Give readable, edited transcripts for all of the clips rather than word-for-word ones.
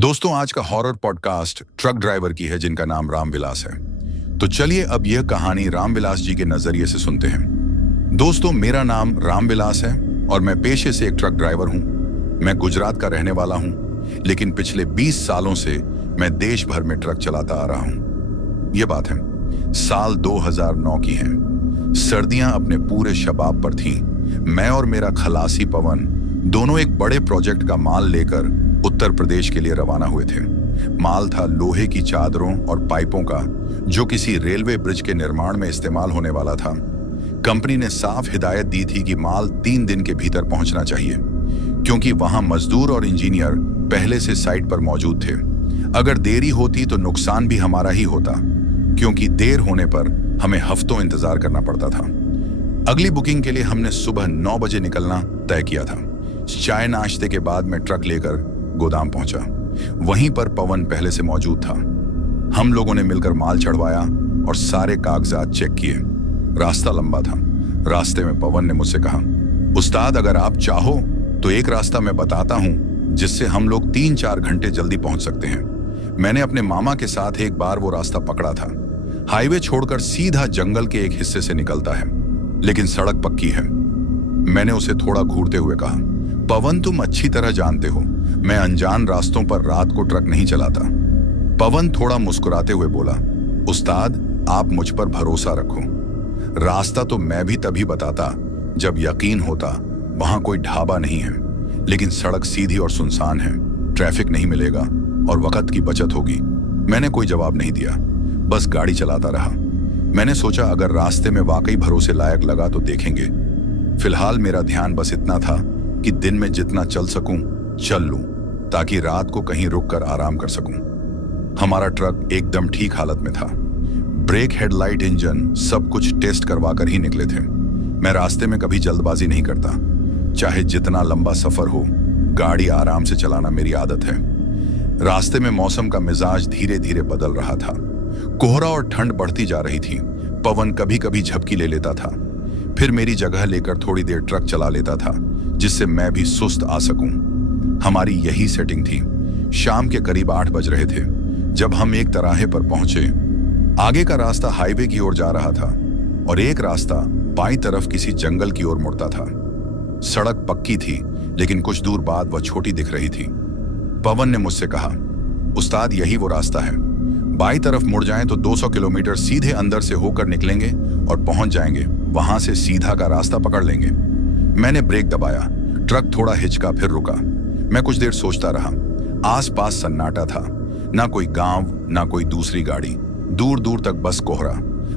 दोस्तों, आज का हॉरर पॉडकास्ट ट्रक ड्राइवर की है जिनका नाम रामविलास है। तो चलिए अब यह कहानी रामविलास जी के नजरिए से सुनते हैं। दोस्तों, मेरा नाम रामविलास है और मैं पेशे से एक ट्रक ड्राइवर हूं। मैं गुजरात का रहने वाला हूं, लेकिन पिछले 20 सालों से मैं देश भर में ट्रक चलाता आ रहा हूं। यह बात है साल 2009 की है। सर्दियां अपने पूरे शबाब पर थीं। मैं और मेरा खलासी पवन दोनों एक बड़े प्रोजेक्ट का माल लेकर उत्तर प्रदेश के लिए रवाना हुए थे। माल था लोहे की चादरों और पाइपों का, जो किसी रेलवे ब्रिज के निर्माण में इस्तेमाल होने वाला था। कंपनी ने साफ हिदायत दी थी कि माल 3 दिन के भीतर पहुंचना चाहिए, क्योंकि वहां मजदूर और इंजीनियर पहले से साइट पर मौजूद थे। अगर देरी होती तो नुकसान भी हमारा ही होता, क्योंकि देर होने पर हमें हफ्तों इंतजार करना पड़ता था। अगली बुकिंग के लिए हमने सुबह 9 बजे निकलना तय किया था। चाय नाश्ते के बाद मैं ट्रक लेकर गोदाम पहुंचा। वहीं पर पवन पहले से मौजूद था। हम लोगों ने मिलकर माल चढ़वाया और सारे कागजात चेक किए। रास्ता लंबा था। रास्ते में पवन ने मुझसे कहा, उस्ताद, अगर आप चाहो तो एक रास्ता मैं बताता हूं जिससे हम लोग 3-4 घंटे जल्दी पहुंच सकते हैं। मैंने अपने मामा के साथ एक बार वो रास्ता पकड़ा था। हाईवे छोड़कर सीधा जंगल के एक हिस्से से निकलता है, लेकिन सड़क पक्की है। मैंने उसे थोड़ा घूरते हुए कहा, पवन, तुम अच्छी तरह जानते हो मैं अनजान रास्तों पर रात को ट्रक नहीं चलाता। पवन थोड़ा मुस्कुराते हुए बोला, उस्ताद, आप मुझ पर भरोसा रखो। रास्ता तो मैं भी तभी बताता जब यकीन होता वहां कोई ढाबा नहीं है, लेकिन सड़क सीधी और सुनसान है। ट्रैफिक नहीं मिलेगा और वक्त की बचत होगी। मैंने कोई जवाब नहीं दिया, बस गाड़ी चलाता रहा। मैंने सोचा अगर रास्ते में वाकई भरोसे लायक लगा तो देखेंगे। फिलहाल मेरा ध्यान बस इतना था कि दिन में जितना चल सकूं चल लूं, ताकि रात को कहीं रुककर आराम कर सकूं। हमारा ट्रक एकदम ठीक हालत में था। ब्रेक, हेडलाइट, इंजन सब कुछ टेस्ट करवा कर ही निकले थे। मैं रास्ते में कभी जल्दबाजी नहीं करता। चाहे जितना लंबा सफर हो, गाड़ी आराम से चलाना मेरी आदत है। रास्ते में मौसम का मिजाज धीरे धीरे बदल रहा था। कोहरा और ठंड बढ़ती जा रही थी। पवन कभी कभी झपकी ले लेता था, फिर मेरी जगह लेकर थोड़ी देर ट्रक चला लेता था, जिससे मैं भी सुस्त आ सकूं। हमारी यही सेटिंग थी। शाम के करीब 8 बज रहे थे जब हम एक तराहे पर पहुंचे। आगे का रास्ता हाईवे की ओर जा रहा था और एक रास्ता बाईं तरफ किसी जंगल की ओर मुड़ता था। सड़क पक्की थी, लेकिन कुछ दूर बाद वह छोटी दिख रही थी। पवन ने मुझसे कहा, उस्ताद, यही वो रास्ता है। बाईं तरफ मुड़ जाएं तो 200 किलोमीटर सीधे अंदर से होकर निकलेंगे और पहुंच जाएंगे। वहां से सीधा का रास्ता पकड़ लेंगे। मैंने ब्रेक दबाया। ट्रक थोड़ा हिचका, फिर रुका। मैं कुछ देर सोचता रहा। आसपास सन्नाटा था। ना कोई गांव, ना कोई दूसरी गाड़ी। दूर दूर तक बस कोहरा।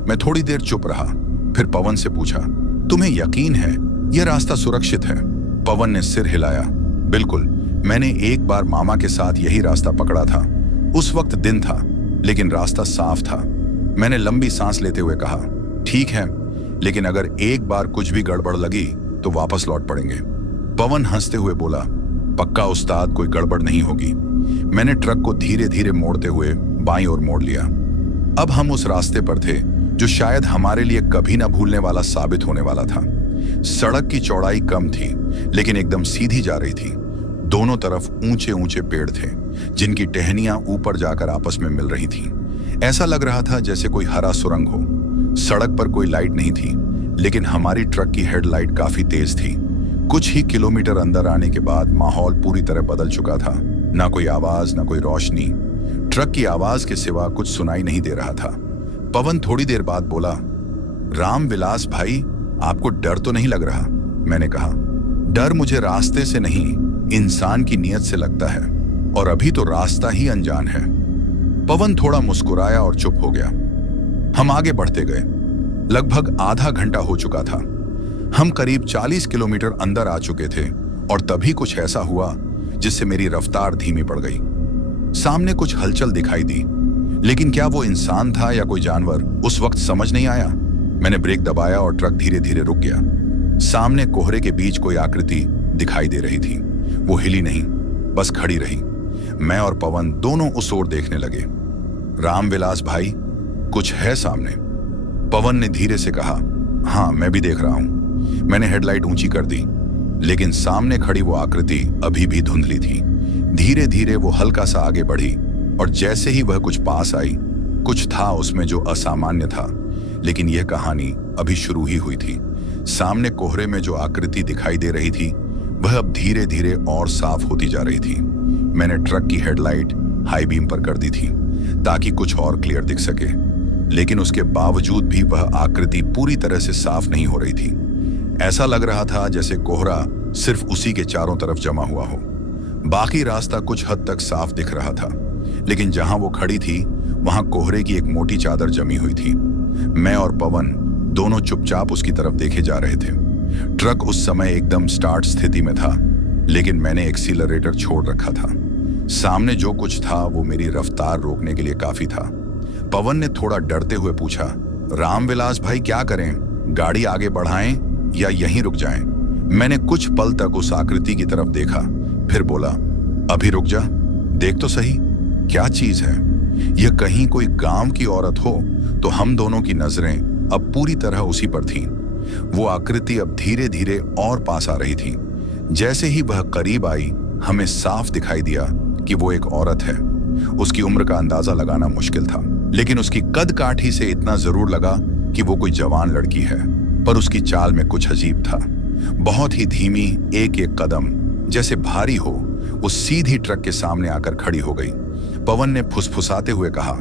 मैं थोड़ी देर चुप रहा, फिर पवन से पूछा, तुम्हें यकीन है यह रास्ता सुरक्षित है? पवन ने सिर हिलाया। बिल्कुल, मैंने एक बार मामा के साथ यही रास्ता पकड़ा था। उस वक्त दिन था, लेकिन रास्ता साफ था। मैंने लंबी सांस लेते हुए कहा, ठीक है, लेकिन अगर एक बार कुछ भी गड़बड़ लगी तो वापस लौट पड़ेंगे। पवन हंसते हुए बोला, पक्का उस्ताद, कोई गड़बड़ नहीं होगी। मैंने ट्रक को धीरे धीरे मोड़ते हुए बाईं ओर मोड़ लिया। अब हम उस रास्ते पर थे जो शायद हमारे लिए कभी ना भूलने वाला साबित होने वाला था। सड़क की चौड़ाई कम थी, लेकिन एकदम सीधी जा रही थी। दोनों तरफ ऊंचे ऊंचे पेड़ थे, जिनकी टहनियां ऊपर जाकर आपस में मिल रही थीं। ऐसा लग रहा था जैसे कोई हरा सुरंग हो। सड़क पर कोई लाइट नहीं थी, लेकिन हमारी ट्रक की हेडलाइट काफी तेज थी। कुछ ही किलोमीटर अंदर आने के बाद माहौल पूरी तरह बदल चुका था। ना कोई आवाज, ना कोई रोशनी। ट्रक की आवाज के सिवा कुछ सुनाई नहीं दे रहा था। पवन थोड़ी देर बाद बोला, रामविलास भाई, आपको डर तो नहीं लग रहा? मैंने कहा, डर मुझे रास्ते से नहीं, इंसान की नीयत से लगता है, और अभी तो रास्ता ही अनजान है। पवन थोड़ा मुस्कुराया और चुप हो गया। हम आगे बढ़ते गए। लगभग आधा घंटा हो चुका था। हम करीब 40 किलोमीटर अंदर आ चुके थे और तभी कुछ ऐसा हुआ जिससे मेरी रफ्तार धीमी पड़ गई। सामने कुछ हलचल दिखाई दी, लेकिन क्या वो इंसान था या कोई जानवर, उस वक्त समझ नहीं आया। मैंने ब्रेक दबाया और ट्रक धीरे धीरे रुक गया। सामने कोहरे के बीच कोई आकृति दिखाई दे रही थी। वो हिली नहीं, बस खड़ी रही। मैं और पवन दोनों उस ओर देखने लगे। रामविलास भाई, कुछ है सामने? पवन ने धीरे से कहा, हाँ, मैं भी देख रहा हूं। मैंने हेडलाइट ऊंची कर दी, लेकिन सामने खड़ी वो आकृति अभी भी धुंधली थी। धीरे धीरे वो हल्का सा आगे बढ़ी और जैसे ही वह कुछ पास आई, कुछ था उसमें जो असामान्य था। लेकिन यह कहानी अभी शुरू ही हुई थी। सामने कोहरे में जो आकृति दिखाई दे रही थी वह अब धीरे धीरे और साफ होती जा रही थी। मैंने ट्रक की हेडलाइट हाई बीम पर कर दी थी ताकि कुछ और क्लियर दिख सके, लेकिन उसके बावजूद भी वह आकृति पूरी तरह से साफ नहीं हो रही थी। ऐसा लग रहा था जैसे कोहरा सिर्फ उसी के चारों तरफ जमा हुआ हो। बाकी रास्ता कुछ हद तक साफ दिख रहा था, लेकिन जहां वो खड़ी थी वहां कोहरे की एक मोटी चादर जमी हुई थी। मैं और पवन दोनों चुपचाप उसकी तरफ देखे जा रहे थे। ट्रक उस समय एकदम स्टार्ट स्थिति में था, लेकिन मैंने एक्सीलरेटर छोड़ रखा था। सामने जो कुछ था वो मेरी रफ्तार रोकने के लिए काफी था। पवन ने थोड़ा डरते हुए पूछा, रामविलास भाई क्या करें, गाड़ी आगे बढ़ाएं या यहीं रुक जाएं? मैंने कुछ पल तक उस आकृति की तरफ देखा, फिर बोला, अभी रुक जा, देख तो सही क्या चीज है। यह कहीं कोई गांव की औरत हो तो हम दोनों की नजरें अब पूरी तरह उसी पर थीं। वो आकृति अब धीरे धीरे और पास आ रही थी। जैसे ही वह करीब आई, हमें साफ दिखाई दिया कि वो एक औरत है। उसकी उम्र का अंदाजा लगाना मुश्किल था, लेकिन उसकी कद काठी से इतना जरूर लगा कि वो कोई जवान लड़की है। पर उसकी चाल में कुछ अजीब था। बहुत ही धीमी, एक एक कदम जैसे भारी हो, वो सीधी ट्रक के सामने आकर खड़ी हो गई। पवन ने फुसफुसाते हुए कहा,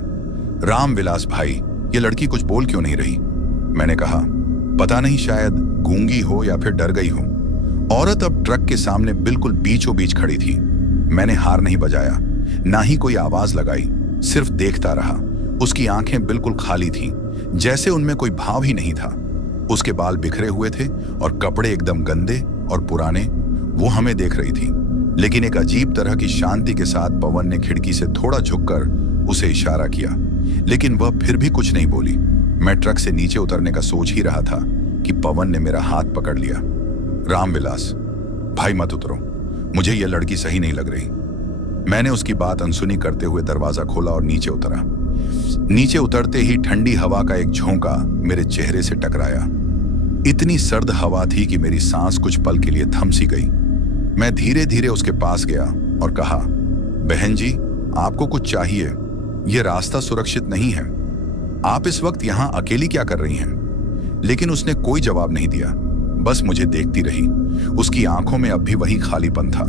रामविलास भाई, ये लड़की कुछ बोल क्यों नहीं रही? मैंने कहा, पता नहीं, शायद गूंगी हो या फिर डर गई हो। औरत अब ट्रक के सामने बिल्कुल बीचों बीच खड़ी थी। मैंने हार नहीं बजाया, ना ही कोई आवाज लगाई, सिर्फ देखता रहा। उसकी आंखें बिल्कुल खाली थीं, जैसे उनमें कोई भाव ही नहीं था। उसके बाल बिखरे हुए थे और कपड़े एकदम गंदे और पुराने। वो हमें देख रही थी, लेकिन एक अजीब तरह की शांति के साथ पवन ने खिड़की से थोड़ा झुककर उसे इशारा किया, लेकिन वह फिर भी कुछ नहीं बोली। मैं ट्रक से नीचे उतरने का सोच ही रहा था कि पवन ने मेरा हाथ पकड़ लिया। रामविलास भाई मत उतरो, मुझे यह लड़की सही नहीं लग रही। मैंने उसकी बात अनसुनी करते हुए दरवाजा खोला और नीचे उतरा। नीचे उतरते ही ठंडी हवा का एक झोंका मेरे चेहरे से टकराया। इतनी सर्द हवा थी कि मेरी सांस कुछ पल के लिए थम सी गई। मैं धीरे धीरे उसके पास गया और कहा, बहन जी, आपको कुछ चाहिए? यह रास्ता सुरक्षित नहीं है। आप इस वक्त यहां अकेली क्या कर रही हैं? लेकिन उसने कोई जवाब नहीं दिया, बस मुझे देखती रही। उसकी आंखों में अब भी वही खालीपन था।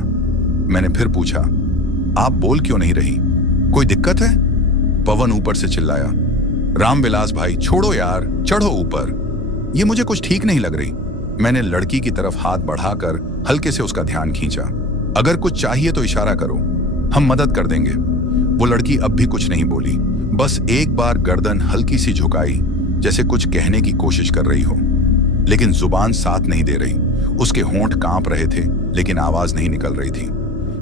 मैंने फिर पूछा, आप बोल क्यों नहीं रही? कोई दिक्कत है? पवन ऊपर से चिल्लाया, रामविलास भाई छोड़ो यार, चढ़ो ऊपर, ये मुझे कुछ ठीक नहीं लग रही। मैंने लड़की की तरफ हाथ बढ़ाकर हल्के से उसका ध्यान खींचा। अगर कुछ चाहिए तो इशारा करो, हम मदद कर देंगे। वो लड़की अब भी कुछ नहीं बोली, बस एक बार गर्दन हल्की सी झुकाई, जैसे कुछ कहने की कोशिश कर रही हो, लेकिन जुबान साथ नहीं दे रही। उसके होंठ कांप रहे थे, लेकिन आवाज नहीं निकल रही थी।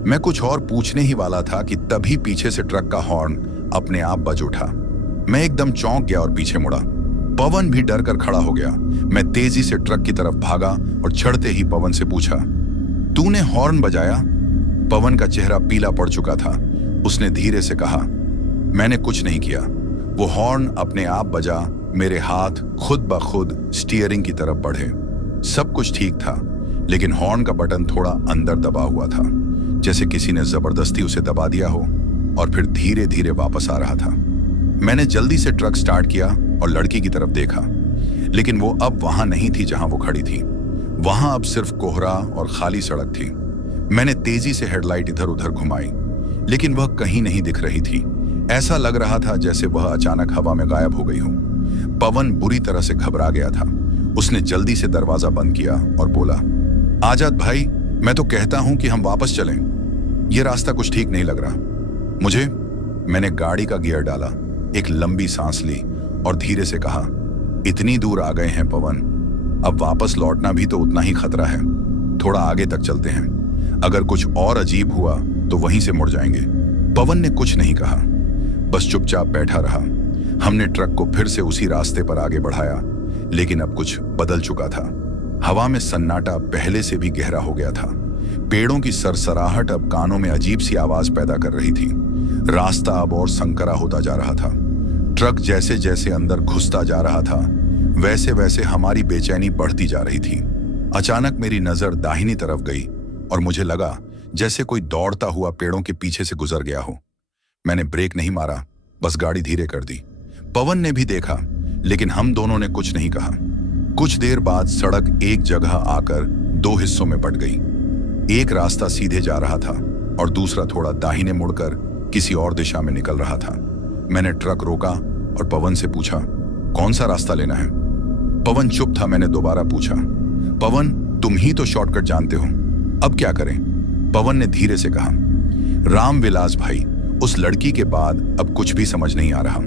मैं कुछ और पूछने ही वाला था कि तभी पीछे से ट्रक का हॉर्न अपने आप बज उठा। मैं एकदम चौंक गया और पीछे मुड़ा। पवन भी डर कर खड़ा हो गया। मैं तेजी से ट्रक की तरफ भागा और चढ़ते ही पवन से पूछा, तूने हॉर्न बजाया? पवन का चेहरा पीला पड़ चुका था। उसने धीरे से कहा, मैंने कुछ नहीं किया। वो हॉर्न अपने आप बजा। मेरे हाथ खुद ब खुद स्टीयरिंग की तरफ बढ़े। सब कुछ ठीक था, लेकिन हॉर्न का बटन थोड़ा अंदर दबा हुआ था, जैसे किसी ने जबरदस्ती उसे दबा दिया हो, और फिर धीरे धीरे वापस आ रहा था। मैंने जल्दी से ट्रक स्टार्ट किया और लड़की की तरफ देखा, लेकिन वो अब वहां नहीं थी जहां वो खड़ी थी। वहां अब सिर्फ कोहरा और खाली सड़क थी। मैंने तेजी से हेडलाइट इधर उधर घुमाई, लेकिन वह कहीं नहीं दिख रही थी। ऐसा लग रहा था जैसे वह अचानक हवा में गायब हो गई हो। पवन बुरी तरह से घबरा गया था। उसने जल्दी से दरवाजा बंद किया और बोला, आजाद भाई, मैं तो कहता हूं कि हम वापस चलें। यह रास्ता कुछ ठीक नहीं लग रहा मुझे। मैंने गाड़ी का गियर डाला, एक लंबी सांस ली और धीरे से कहा, इतनी दूर आ गए हैं पवन, अब वापस लौटना भी तो उतना ही खतरा है। थोड़ा आगे तक चलते हैं, अगर कुछ और अजीब हुआ तो वहीं से मुड़ जाएंगे। पवन ने कुछ नहीं कहा, बस चुपचाप बैठा रहा। हमने ट्रक को फिर से उसी रास्ते पर आगे बढ़ाया, लेकिन अब कुछ बदल चुका था। हवा में सन्नाटा पहले से भी गहरा हो गया था। पेड़ों की सरसराहट अब कानों में अजीब सी आवाज पैदा कर रही थी। रास्ता अब और संकरा होता जा रहा था। ट्रक जैसे जैसे अंदर घुसता जा रहा था, वैसे वैसे हमारी बेचैनी बढ़ती जा रही थी। अचानक मेरी नजर दाहिनी तरफ गई और मुझे लगा जैसे कोई दौड़ता हुआ पेड़ों के पीछे से गुजर गया हो। मैंने ब्रेक नहीं मारा, बस गाड़ी धीरे कर दी। पवन ने भी देखा, लेकिन हम दोनों ने कुछ नहीं कहा। कुछ देर बाद सड़क एक जगह आकर दो हिस्सों में बंट गई। एक रास्ता सीधे जा रहा था और दूसरा थोड़ा दाहिने मुड़कर किसी और दिशा में निकल रहा था। मैंने ट्रक रोका और पवन से पूछा, कौन सा रास्ता लेना है? पवन चुप था। मैंने दोबारा पूछा, पवन तुम ही तो शॉर्टकट जानते हो, अब क्या करें? पवन ने धीरे से कहा, रामविलास भाई, उस लड़की के बाद अब कुछ भी समझ नहीं आ रहा।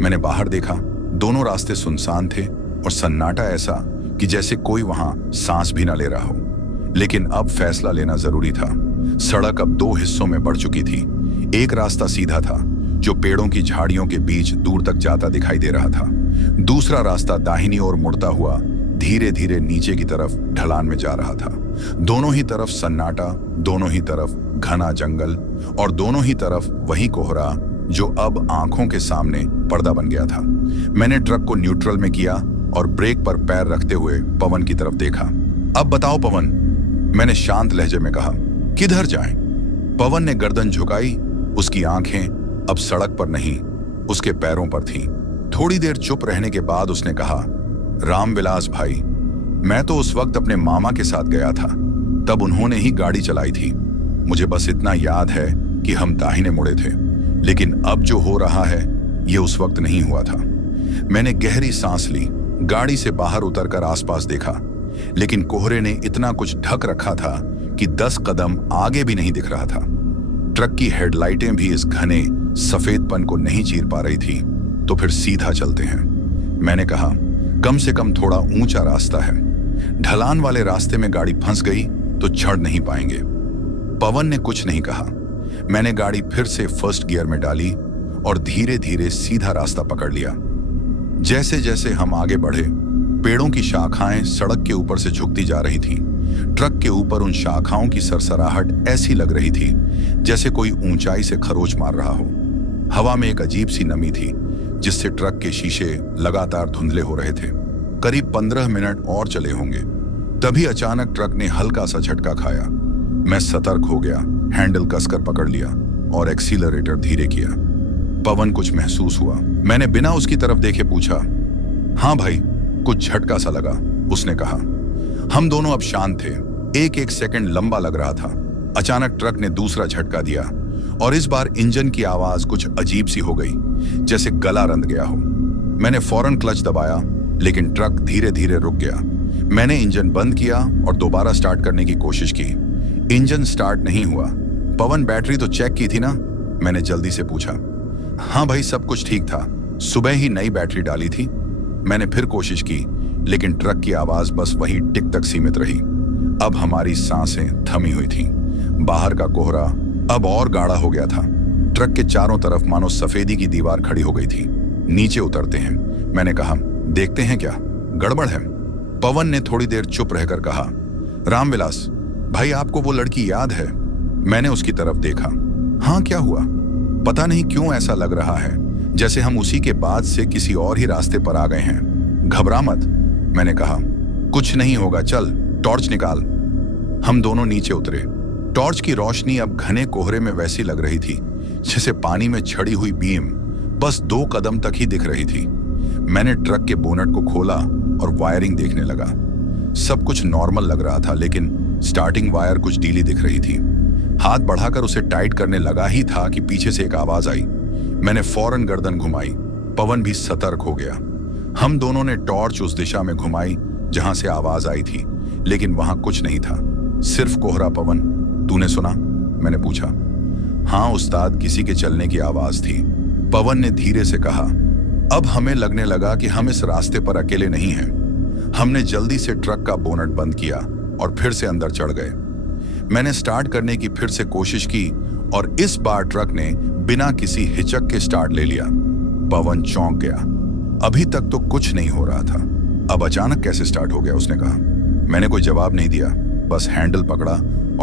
मैंने बाहर देखा, दोनों रास्ते सुनसान थे और सन्नाटा ऐसा कि जैसे कोई वहां सांस भी ना ले रहा हो। लेकिन अब फैसला लेना जरूरी था। सड़क अब दो हिस्सों में बढ़ चुकी थी। एक रास्ता सीधा था जो पेड़ों की झाड़ियों के बीच दूर तक जाता दिखाई दे रहा था। दूसरा रास्ता दाहिनी ओर मुड़ता हुआ धीरे धीरे नीचे की तरफ ढलान में जा रहा था। दोनों ही तरफ सन्नाटा, दोनों ही तरफ घना जंगल और दोनों ही तरफ वही कोहरा जो अब आंखों के सामने पर्दा बन गया था। मैंने ट्रक को न्यूट्रल में किया और ब्रेक पर पैर रखते हुए पवन की तरफ देखा। अब बताओ पवन, मैंने शांत लहजे में कहा, किधर जाएं? पवन ने गर्दन झुकाई। उसकी आंखें अब सड़क पर नहीं, उसके पैरों पर थीं। थोड़ी देर चुप रहने के बाद उसने कहा, रामविलास भाई, मैं तो उस वक्त अपने मामा के साथ गया था, तब उन्होंने ही गाड़ी चलाई थी। मुझे बस इतना याद है कि हम दाहिने मुड़े थे, लेकिन अब जो हो रहा है ये उस वक्त नहीं हुआ था। मैंने गहरी सांस ली, गाड़ी से बाहर उतरकर आसपास देखा, लेकिन कोहरे ने इतना कुछ ढक रखा था कि 10 कदम आगे भी नहीं दिख रहा था। ट्रक की हेडलाइटें भी इस घने सफेदपन को नहीं चीर पा रही थी। तो फिर सीधा चलते हैं, मैंने कहा। कम से कम थोड़ा ऊंचा रास्ता है, ढलान वाले रास्ते में गाड़ी फंस गई तो चढ़ नहीं पाएंगे। पवन ने कुछ नहीं कहा। मैंने गाड़ी फिर से फर्स्ट गियर में डाली और धीरे धीरे सीधा रास्ता पकड़ लिया। जैसे जैसे हम आगे बढ़े, पेड़ों की शाखाएं सड़क के ऊपर से झुकती जा रही थीं। ट्रक के ऊपर उन शाखाओं की सरसराहट ऐसी लग रही थी जैसे कोई ऊंचाई से खरोच मार रहा हो। हवा में एक अजीब सी नमी थी जिससे ट्रक के शीशे लगातार धुंधले हो रहे थे। करीब 15 मिनट और चले होंगे, तभी अचानक ट्रक ने हल्का सा झटका खाया। मैं सतर्क हो गया, हैंडल कसकर पकड़ लिया और एक्सीलरेटर धीरे किया। पवन कुछ महसूस हुआ। मैंने बिना उसकी तरफ देखे पूछा, हाँ भाई, कुछ झटका सा लगा, उसने कहा। हम दोनों अब शांत थे। एक एक सेकंड लंबा लग रहा था। अचानक ट्रक ने दूसरा झटका दिया और इस बार इंजन की आवाज कुछ अजीब सी हो गई, जैसे गला रंध गया हो। मैंने फौरन क्लच दबाया, लेकिन ट्रक धीरे धीरे रुक गया। मैंने इंजन बंद किया और दोबारा स्टार्ट करने की कोशिश की। इंजन स्टार्ट नहीं हुआ। पवन, बैटरी तो चेक की थी ना? मैंने जल्दी से पूछा। हाँ भाई, सब कुछ ठीक था, सुबह ही नई बैटरी डाली थी। मैंने फिर कोशिश की, लेकिन ट्रक की आवाज बस वही टिक तक सीमित रही। अब हमारी सांसें थमी हुई थीं। बाहर का कोहरा अब और गाढ़ा हो गया था। ट्रक के चारों तरफ मानो सफेदी की दीवार खड़ी हो गई थी। नीचे उतरते हैं, मैंने कहा। देखते हैं क्या गड़बड़ है? पवन ने थोड़ी देर चुप रहकर कहा, रामविलास भाई, आपको वो लड़की याद है? मैंने उसकी तरफ देखा। हाँ, क्या हुआ? पता नहीं क्यों ऐसा लग रहा है जैसे हम उसी के बाद से किसी और ही रास्ते पर आ गए हैं। घबरा मत, मैंने कहा। कुछ नहीं होगा, चल टॉर्च निकाल। हम दोनों नीचे उतरे। टॉर्च की रोशनी अब घने कोहरे में वैसी लग रही थी जैसे पानी में छड़ी हुई बीम बस 2 कदम तक ही दिख रही थी। मैंने ट्रक के बोनट को खोला और वायरिंग देखने लगा। सब कुछ नॉर्मल लग रहा था, लेकिन स्टार्टिंग वायर कुछ ढीली दिख रही थी। हाथ बढ़ाकर उसे टाइट करने लगा ही था कि पीछे से एक आवाज आई। मैंने फौरन गर्दन घुमाई। पवन भी सतर्क हो गया। हम दोनों ने टॉर्च उस दिशा में घुमाई जहां से आवाज आई थी, लेकिन वहां कुछ नहीं था, सिर्फ कोहरा। पवन, तूने सुना? मैंने पूछा। हाँ उस्ताद, किसी के चलने की आवाज थी, पवन ने धीरे से कहा। अब हमें लगने लगा कि हम इस रास्ते पर अकेले नहीं हैं। हमने जल्दी से ट्रक का बोनट बंद किया और फिर से अंदर चढ़ गए। मैंने स्टार्ट करने की फिर से कोशिश की और इस बार ट्रक ने बिना किसी हिचक के स्टार्ट ले लिया। पवन चौंक गया। अभी तक तो कुछ नहीं हो रहा था, अब अचानक कैसे स्टार्ट हो गया, उसने कहा। मैंने कोई जवाब नहीं दिया, बस हैंडल पकड़ा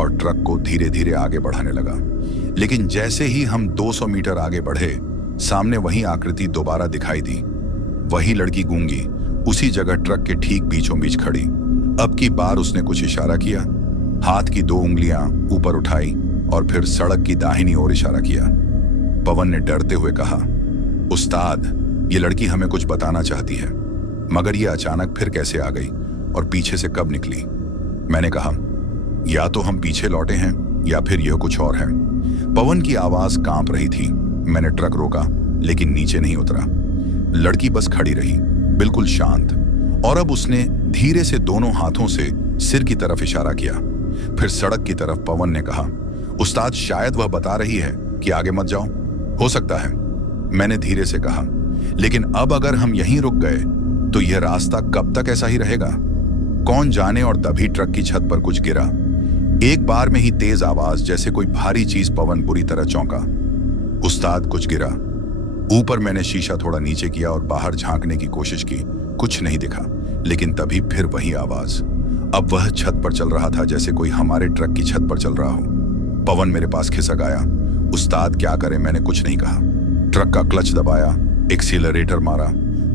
और ट्रक को धीरे धीरे आगे बढ़ाने लगा। लेकिन जैसे ही हम 200 मीटर आगे बढ़े, सामने वही आकृति दोबारा दिखाई दी। वही लड़की गूंगी, उसी जगह ट्रक के ठीक बीचों बीच खड़ी। अब की बार उसने कुछ इशारा किया। हाथ की 2 उंगलियां ऊपर उठाई और फिर सड़क की दाहिनी ओर इशारा किया। पवन ने डरते हुए कहा, उस्ताद, ये लड़की हमें कुछ बताना चाहती है, मगर ये अचानक फिर कैसे आ गई और पीछे से कब निकली? मैंने कहा, या तो हम पीछे लौटे हैं या फिर यह कुछ और है। पवन की आवाज कांप रही थी। मैंने ट्रक रोका लेकिन नीचे नहीं उतरा। लड़की बस खड़ी रही, बिल्कुल शांत, और अब उसने धीरे से दोनों हाथों से सिर की तरफ इशारा किया। फिर सड़क की तरफ पवन ने कहा, उस्ताद, शायद वह बता रही है कि आगे मत जाओ। हो सकता है, मैंने धीरे से कहा, लेकिन अब अगर हम यहीं रुक गए तो यह रास्ता कब तक ऐसा ही रहेगा? कौन जाने। और तभी ट्रक की छत पर कुछ गिरा। एक बार में ही तेज आवाज, जैसे कोई भारी चीज। पवन बुरी तरह चौंका। उस्ताद, कुछ गिरा। ऊपर मैंने शीशा थोड़ा नीचे किया और बाहर झांकने की कोशिश की। कुछ नहीं दिखा, लेकिन तभी फिर वही आवाज। अब वह छत पर चल रहा था, जैसे कोई हमारे ट्रक की छत पर चल रहा हो। पवन मेरे पास खिसक आया। उस्ताद, क्या करें? मैंने कुछ नहीं कहा। ट्रक का क्लच दबाया, एक्सीलरेटर मारा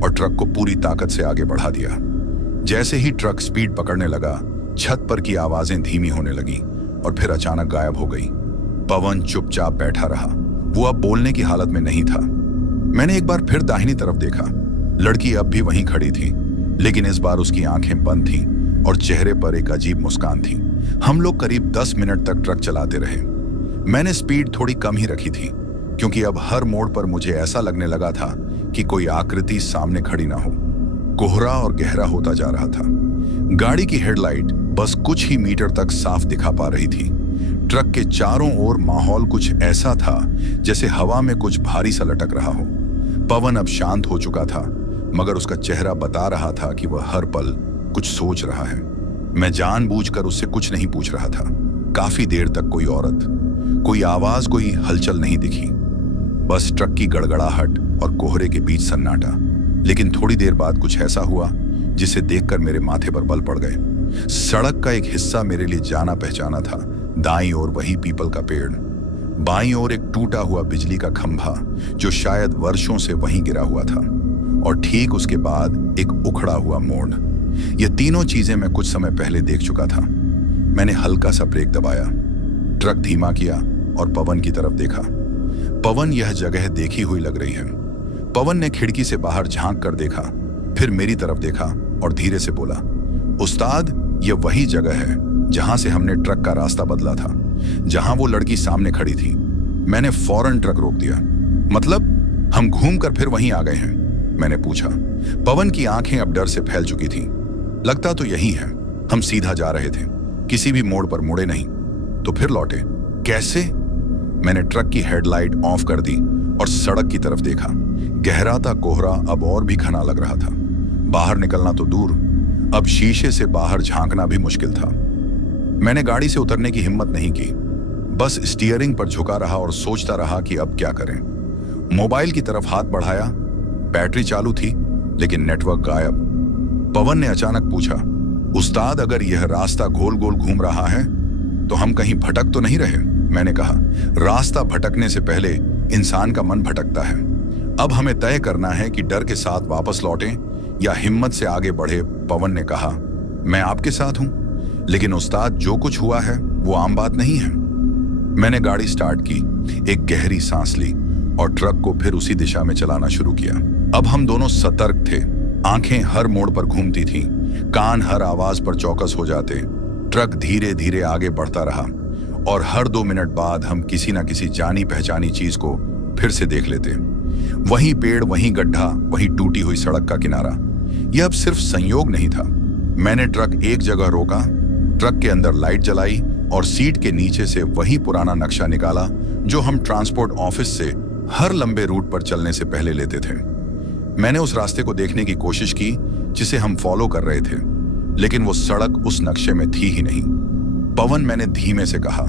और ट्रक को पूरी ताकत से आगे बढ़ा दिया। जैसे ही ट्रक स्पीड पकड़ने लगा, छत पर की आवाजें धीमी होने लगी और फिर अचानक गायब हो गई। पवन चुपचाप बैठा रहा। वो अब बोलने की हालत में नहीं था। मैंने एक बार फिर दाहिनी तरफ देखा। लड़की अब भी वहीं खड़ी थी, लेकिन इस बार उसकी आंखें बंद थीं और चेहरे पर एक अजीब मुस्कान थी। हम लोग करीब 10 मिनट तक ट्रक चलाते रहे। मैंने स्पीड थोड़ी कम ही रखी थी, क्योंकि अब हर मोड़ पर मुझे ऐसा लगने लगा था कि कोई आकृति सामने खड़ी ना हो। कोहरा और गहरा होता जा रहा था। गाड़ी की हेडलाइट बस कुछ ही मीटर तक साफ दिखा पा रही थी। ट्रक के चारों ओर माहौल कुछ ऐसा था जैसे हवा में कुछ भारी सा लटक रहा हो। पवन अब शांत हो चुका था, मगर उसका चेहरा बता रहा था कि वह हर पल कुछ सोच रहा है। मैं जानबूझकर उससे कुछ नहीं पूछ रहा था। काफी देर तक कोई औरत, कोई आवाज, कोई हलचल नहीं दिखी। बस ट्रक की गड़गड़ाहट और कोहरे के बीच सन्नाटा। लेकिन थोड़ी देर बाद कुछ ऐसा हुआ जिसे देखकर मेरे माथे पर बल पड़ गए। सड़क का एक हिस्सा मेरे लिए जाना पहचाना था। दाईं ओर वही पीपल का पेड़, बाईं ओर एक टूटा हुआ बिजली का खंभा जो शायद वर्षों से वहीं गिरा हुआ था, और ठीक उसके बाद एक उखड़ा हुआ मोड़। ये तीनों चीजें मैं कुछ समय पहले देख चुका था। मैंने हल्का सा ब्रेक दबाया, ट्रक धीमा किया और पवन की तरफ देखा। पवन, यह जगह देखी हुई लग रही है। पवन ने खिड़की से बाहर झांक कर देखा, फिर मेरी तरफ देखा और धीरे से बोला, उस्ताद, यह वही जगह है जहां से हमने ट्रक का रास्ता बदला था, जहां वो लड़की सामने खड़ी थी। मैंने फौरन ट्रक रोक दिया। मतलब हम घूमकर फिर वहीं आ गए हैं? मैंने पूछा। पवन की आंखें अब डर से फैल चुकी थीं। लगता तो यही है। हम सीधा जा रहे थे, किसी भी मोड़ पर मुड़े नहीं। तो फिर लौटे कैसे? मैंने ट्रक की हेडलाइट ऑफ कर दी और सड़क की तरफ देखा। गहरा था कोहरा अब और भी घना लग रहा था। बाहर निकलना तो दूर, अब शीशे से बाहर झांकना भी मुश्किल था। मैंने गाड़ी से उतरने की हिम्मत नहीं की, बस स्टीयरिंग पर झुका रहा और सोचता रहा कि अब क्या करें। मोबाइल की तरफ हाथ बढ़ाया, बैटरी चालू थी लेकिन नेटवर्क गायब। पवन ने अचानक पूछा, उस्ताद, अगर यह रास्ता गोल गोल घूम रहा है तो हम कहीं भटक तो नहीं रहे? मैंने कहा, रास्ता भटकने से पहले इंसान का मन भटकता है। अब हमें तय करना है कि डर के साथ वापस लौटें या हिम्मत से आगे बढ़े। पवन ने कहा, मैं आपके साथ हूं, लेकिन उस्ताद, जो कुछ हुआ है वो आम बात नहीं है। मैंने गाड़ी स्टार्ट की, एक गहरी सांस ली और ट्रक को फिर उसी दिशा में चलाना शुरू किया। अब हम दोनों सतर्क थे। आंखें हर मोड़ पर घूमती थीं, कान हर आवाज पर चौकस हो जाते। ट्रक धीरे धीरे आगे बढ़ता रहा और हर 2 मिनट बाद हम किसी न किसी जानी पहचानी चीज को फिर से देख लेते। वही पेड़, वही गड्ढा, वही टूटी हुई सड़क का किनारा। यह अब सिर्फ संयोग नहीं था। मैंने ट्रक एक जगह रोका, ट्रक के अंदर लाइट जलाई और सीट के नीचे से वही पुराना नक्शा निकाला जो हम ट्रांसपोर्ट ऑफिस से हर लंबे रूट पर चलने से पहले लेते थे। मैंने उस रास्ते को देखने की कोशिश की जिसे हम फॉलो कर रहे थे, लेकिन वो सड़क उस नक्शे में थी ही नहीं। पवन, मैंने धीमे से कहा,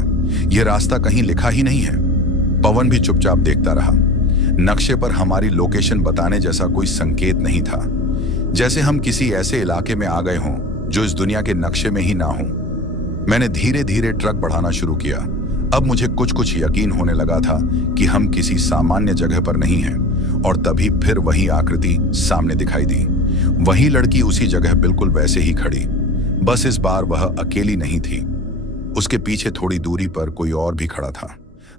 यह रास्ता कहीं लिखा ही नहीं है। पवन भी चुपचाप देखता रहा। नक्शे पर हमारी लोकेशन बताने जैसा कोई संकेत नहीं था, जैसे हम किसी ऐसे इलाके में आ गए हों जो इस दुनिया के नक्शे में ही ना हो। मैंने धीरे धीरे ट्रक बढ़ाना शुरू किया। अब मुझे कुछ कुछ यकीन होने लगा था कि हम किसी सामान्य जगह पर नहीं हैं। और तभी फिर वही आकृति सामने दिखाई दी। वही लड़की उसी जगह बिल्कुल वैसे ही खड़ी, बस इस बार वह अकेली नहीं थी। उसके पीछे थोड़ी दूरी पर कोई और भी खड़ा था।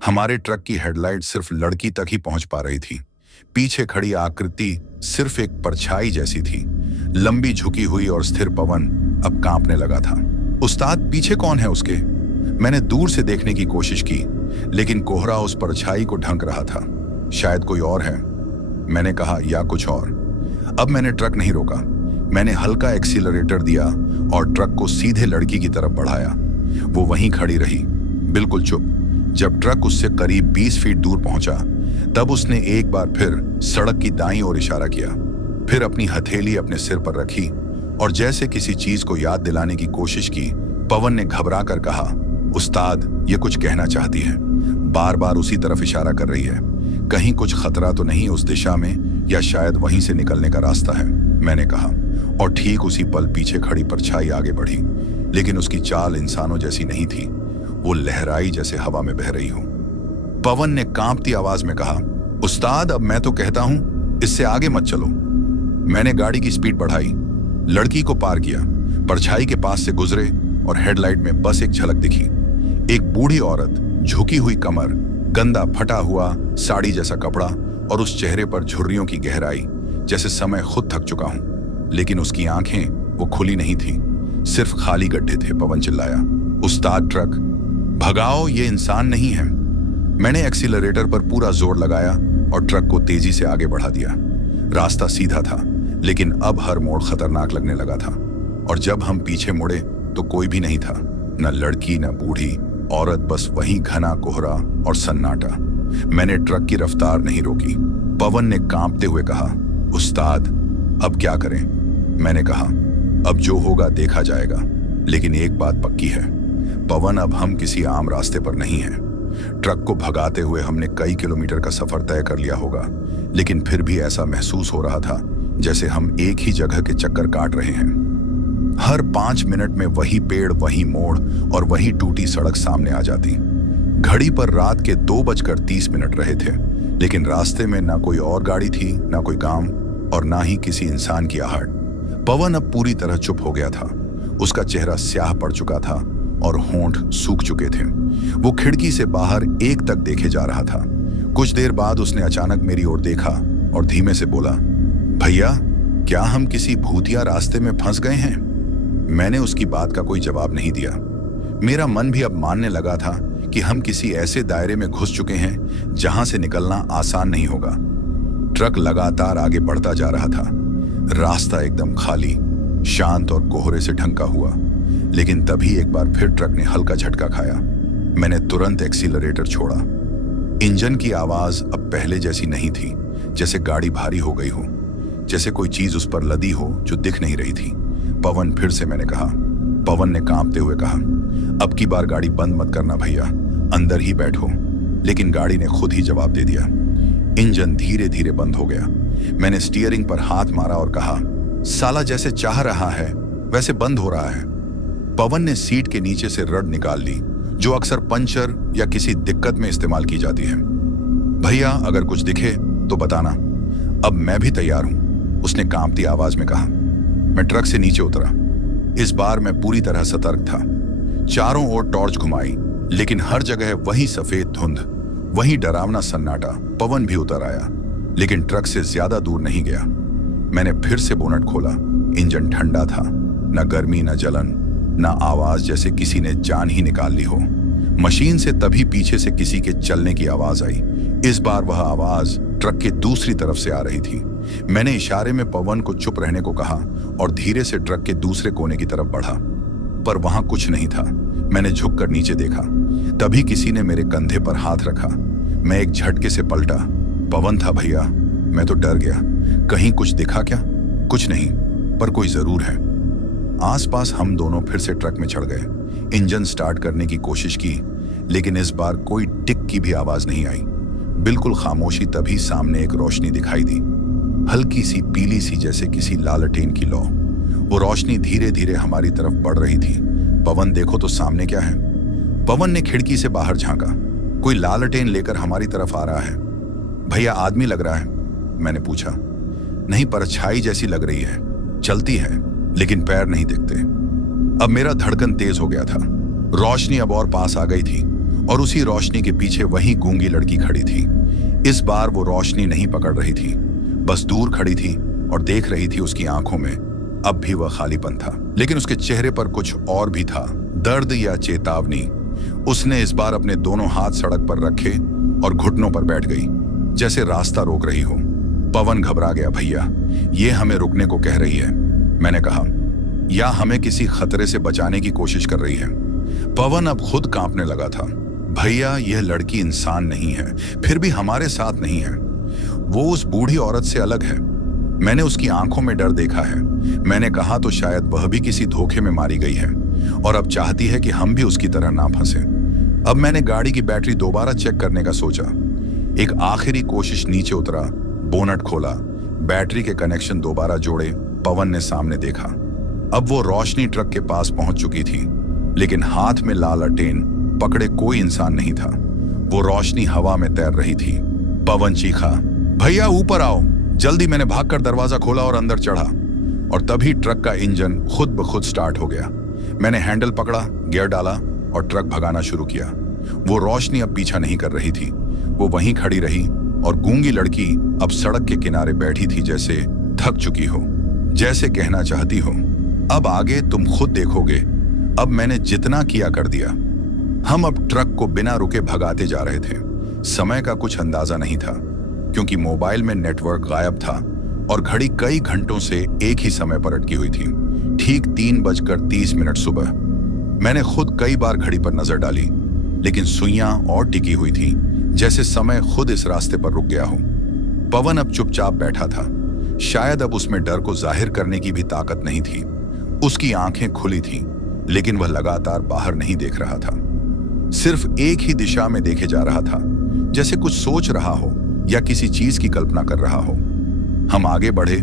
हमारे ट्रक की हेडलाइट सिर्फ लड़की तक ही पहुंच पा रही थी। पीछे खड़ी आकृति सिर्फ एक परछाई जैसी थी। लंबी झुकी हुई और स्थिर पवन अब कांपने लगा था। उस्ताद, पीछे कौन है उसके? मैंने दूर से देखने की कोशिश की, लेकिन कोहरा उस परछाई को ढक रहा था। शायद कोई और है, मैंने कहा, या कुछ और। अब मैंने ट्रक नहीं रोका। मैंने हल्का एक्सीलरेटर दिया और ट्रक को सीधे लड़की की तरफ बढ़ाया। वो वहीं खड़ी रही, बिल्कुल चुप। जब ट्रक उससे करीब 20 फीट दूर पहुंचा, तब उसने एक बार फिर सड़क की दाईं ओर इशारा किया, फिर अपनी हथेली अपने सिर पर रखी और जैसे किसी चीज को याद दिलाने की कोशिश की। पवन ने घबरा कर कहा, उस्ताद, ये कुछ कहना चाहती है, बार बार उसी तरफ इशारा कर रही है। कहीं कुछ खतरा तो नहीं उस दिशा में, या शायद वहीं से निकलने का रास्ता है, मैंने कहा। और ठीक उसी पल पीछे खड़ी परछाई आगे बढ़ी, लेकिन उसकी चाल इंसानों जैसी नहीं थी। वो लहराई जैसे हवा में बह रही हो। पवन ने कांपती आवाज में कहा, उस्ताद, अब मैं तो कहता हूं इससे आगे मत चलो। मैंने गाड़ी की स्पीड बढ़ाई, लड़की को पार किया, परछाई के पास से गुजरे और हेडलाइट में बस एक झलक दिखी। एक बूढ़ी औरत, झुकी हुई कमर, गंदा फटा हुआ साड़ी जैसा कपड़ा और उस चेहरे पर झुर्रियों की गहराई, जैसे समय खुद थक चुका हूं। लेकिन उसकी आंखें वो खुली नहीं थी, सिर्फ खाली गड्ढे थे। पवन चिल्लाया, उस्ताद, ट्रक भगाओ, ये इंसान नहीं है। मैंने एक्सीलरेटर पर पूरा जोर लगाया और ट्रक को तेजी से आगे बढ़ा दिया। रास्ता सीधा था, लेकिन अब हर मोड़ खतरनाक लगने लगा था। और जब हम पीछे मुड़े तो कोई भी नहीं था, न लड़की न बूढ़ी औरत, बस वही घना कोहरा और सन्नाटा। मैंने ट्रक की रफ्तार नहीं रोकी। पवन ने कांपते हुए कहा, उस्ताद, अब क्या करें? मैंने कहा, अब जो होगा देखा जाएगा, लेकिन एक बात पक्की है पवन, अब हम किसी आम रास्ते पर नहीं हैं। ट्रक को भगाते हुए हमने कई किलोमीटर का सफर तय कर लिया होगा, लेकिन फिर भी ऐसा महसूस हो रहा था जैसे हम एक ही जगह के चक्कर काट रहे हैं। हर 5 मिनट में वही पेड़, वही मोड़ और वही टूटी सड़क सामने आ जाती। घड़ी पर रात के 2:30 रहे थे, लेकिन रास्ते में ना कोई और गाड़ी थी, ना कोई काम और ना ही किसी इंसान की आहट। पवन अब पूरी तरह चुप हो गया था। उसका चेहरा स्याह पड़ चुका था और होंठ सूख चुके थे। वो खिड़की से बाहर एक तक देखे जा रहा था। कुछ देर बाद उसने अचानक मेरी ओर देखा और धीमे से बोला, भैया, क्या हम किसी भूतिया रास्ते में फंस गए हैं? मैंने उसकी बात का कोई जवाब नहीं दिया। मेरा मन भी अब मानने लगा था कि हम किसी ऐसे दायरे में घुस चुके हैं जहां से निकलना आसान नहीं होगा। ट्रक लगातार आगे बढ़ता जा रहा था। रास्ता एकदम खाली, शांत और कोहरे से ढंका हुआ। लेकिन तभी एक बार फिर ट्रक ने हल्का झटका खाया। मैंने तुरंत एक्सीलरेटर छोड़ा। इंजन की आवाज अब पहले जैसी नहीं थी, जैसे गाड़ी भारी हो गई हो, जैसे कोई चीज उस पर लदी हो जो दिख नहीं रही थी। पवन, फिर से मैंने कहा। पवन ने कांपते हुए कहा, अब की बार गाड़ी बंद मत करना भैया, अंदर ही बैठो। लेकिन गाड़ी ने खुद ही जवाब दे दिया। इंजन धीरे धीरे बंद हो गया। मैंने स्टीयरिंग पर हाथ मारा और कहा, साला जैसे चाह रहा है वैसे बंद हो रहा है। पवन ने सीट के नीचे से रड निकाल ली, जो अक्सर पंचर या किसी दिक्कत में इस्तेमाल की जाती है। भैया, अगर कुछ दिखे तो बताना, अब मैं भी तैयार हूं, उसने कांपती आवाज में कहा। मैं ट्रक से नीचे उतरा। इस बार मैं पूरी तरह सतर्क था। चारों ओर टॉर्च घुमाई, लेकिन हर जगह वही सफेद धुंध, वही डरावना सन्नाटा। पवन भी उतर आया, लेकिन ट्रक से ज्यादा दूर नहीं गया। मैंने फिर से बोनट खोला। इंजन ठंडा था, न गर्मी न जलन, न आवाज जैसे किसी ने जान ही निकाल ली हो। मशीन से तभी पीछे से किसी के चलने की आवाज आई। इस बार वह आवाज ट्रक के दूसरी तरफ से आ रही थी। मैंने इशारे में पवन को चुप रहने को कहा और धीरे से ट्रक के दूसरे कोने की तरफ बढ़ा, पर वहां कुछ नहीं था। मैंने झुककर नीचे देखा, तभी किसी ने मेरे कंधे पर हाथ रखा। मैं एक झटके से पलटा। पवन था भैया। मैं तो डर गया। कहीं कुछ दिखा क्या? कुछ नहीं, पर कोई जरूर है। आसपास हम दोनों फिर से ट्रक में चढ़ गए। इंजन स्टार्ट करने की कोशिश की, लेकिन इस बार कोई टिक की भी आवाज नहीं आई। बिल्कुल खामोशी। तभी सामने एक रोशनी दिखाई दी, हल्की सी पीली सी, जैसे किसी लालटेन की लौ। वो रोशनी धीरे धीरे हमारी तरफ बढ़ रही थी। पवन, देखो तो सामने क्या है। पवन ने खिड़की से बाहर झांका। कोई लालटेन लेकर हमारी तरफ आ रहा है। भैया, आदमी लग रहा है? मैंने पूछा। नहीं, परछाई जैसी लग रही है, चलती है लेकिन पैर नहीं दिखते। अब मेरा धड़कन तेज हो गया था। रोशनी अब और पास आ गई थी और उसी रोशनी के पीछे वही गूंगी लड़की खड़ी थी। इस बार वो रोशनी नहीं पकड़ रही थी, बस दूर खड़ी थी और देख रही थी। उसकी आंखों में अब भी वह खालीपन था, लेकिन उसके चेहरे पर कुछ और भी था, दर्द या चेतावनी। उसने इस बार अपने दोनों हाथ सड़क पर रखे और घुटनों पर बैठ गई, जैसे रास्ता रोक रही हो। पवन घबरा गया। भैया, ये हमें रुकने को कह रही है, मैंने कहा, या हमें किसी खतरे से बचाने की कोशिश कर रही है। पवन अब खुद कांपने लगा था। भैया, यह लड़की इंसान नहीं है, फिर भी हमारे साथ नहीं है। वो उस बूढ़ी औरत से अलग है। मैंने उसकी आंखों में डर देखा है। मैंने कहा तो शायद वह भी किसी धोखे में मारी गई है और अब चाहती है कि हम भी उसकी तरह ना फंसे। अब मैंने गाड़ी की बैटरी दोबारा चेक करने का सोचा। एक आखिरी कोशिश, नीचे उतरा, बोनट खोला, बैटरी के कनेक्शन दोबारा जोड़े। पवन ने सामने देखा। अब वो रोशनी ट्रक के पास पहुंच चुकी थी, लेकिन हाथ में लाल लटेन पकड़े कोई इंसान नहीं था। वो रोशनी हवा में तैर रही थी। पवन चीखा, भैया ऊपर आओ जल्दी। मैंने भागकर दरवाजा खोला और अंदर चढ़ा और तभी ट्रक का इंजन खुद ब खुद स्टार्ट हो गया। मैंने हैंडल पकड़ा, गियर डाला और ट्रक भगाना शुरू किया। वो रोशनी अब पीछा नहीं कर रही थी। वो वहीं खड़ी रही और गूंगी लड़की अब सड़क के किनारे बैठी थी, जैसे थक चुकी हो, जैसे कहना चाहती हो, अब आगे तुम खुद देखोगे। अब मैंने जितना किया कर दिया। हम अब ट्रक को बिना रुके भगाते जा रहे थे। समय का कुछ अंदाजा नहीं था, क्योंकि मोबाइल में नेटवर्क गायब था और घड़ी कई घंटों से एक ही समय पर अटकी हुई थी। ठीक 3:30 सुबह। मैंने खुद कई बार घड़ी पर नजर डाली, लेकिन सुइयां और टिकी हुई थी, जैसे समय खुद इस रास्ते पर रुक गया हो। पवन अब चुपचाप बैठा था। शायद अब उसमें डर को जाहिर करने की भी ताकत नहीं थी। उसकी आंखें खुली थीं, लेकिन वह लगातार बाहर नहीं देख रहा था। सिर्फ एक ही दिशा में देखे जा रहा था, जैसे कुछ सोच रहा हो या किसी चीज की कल्पना कर रहा हो। हम आगे बढ़े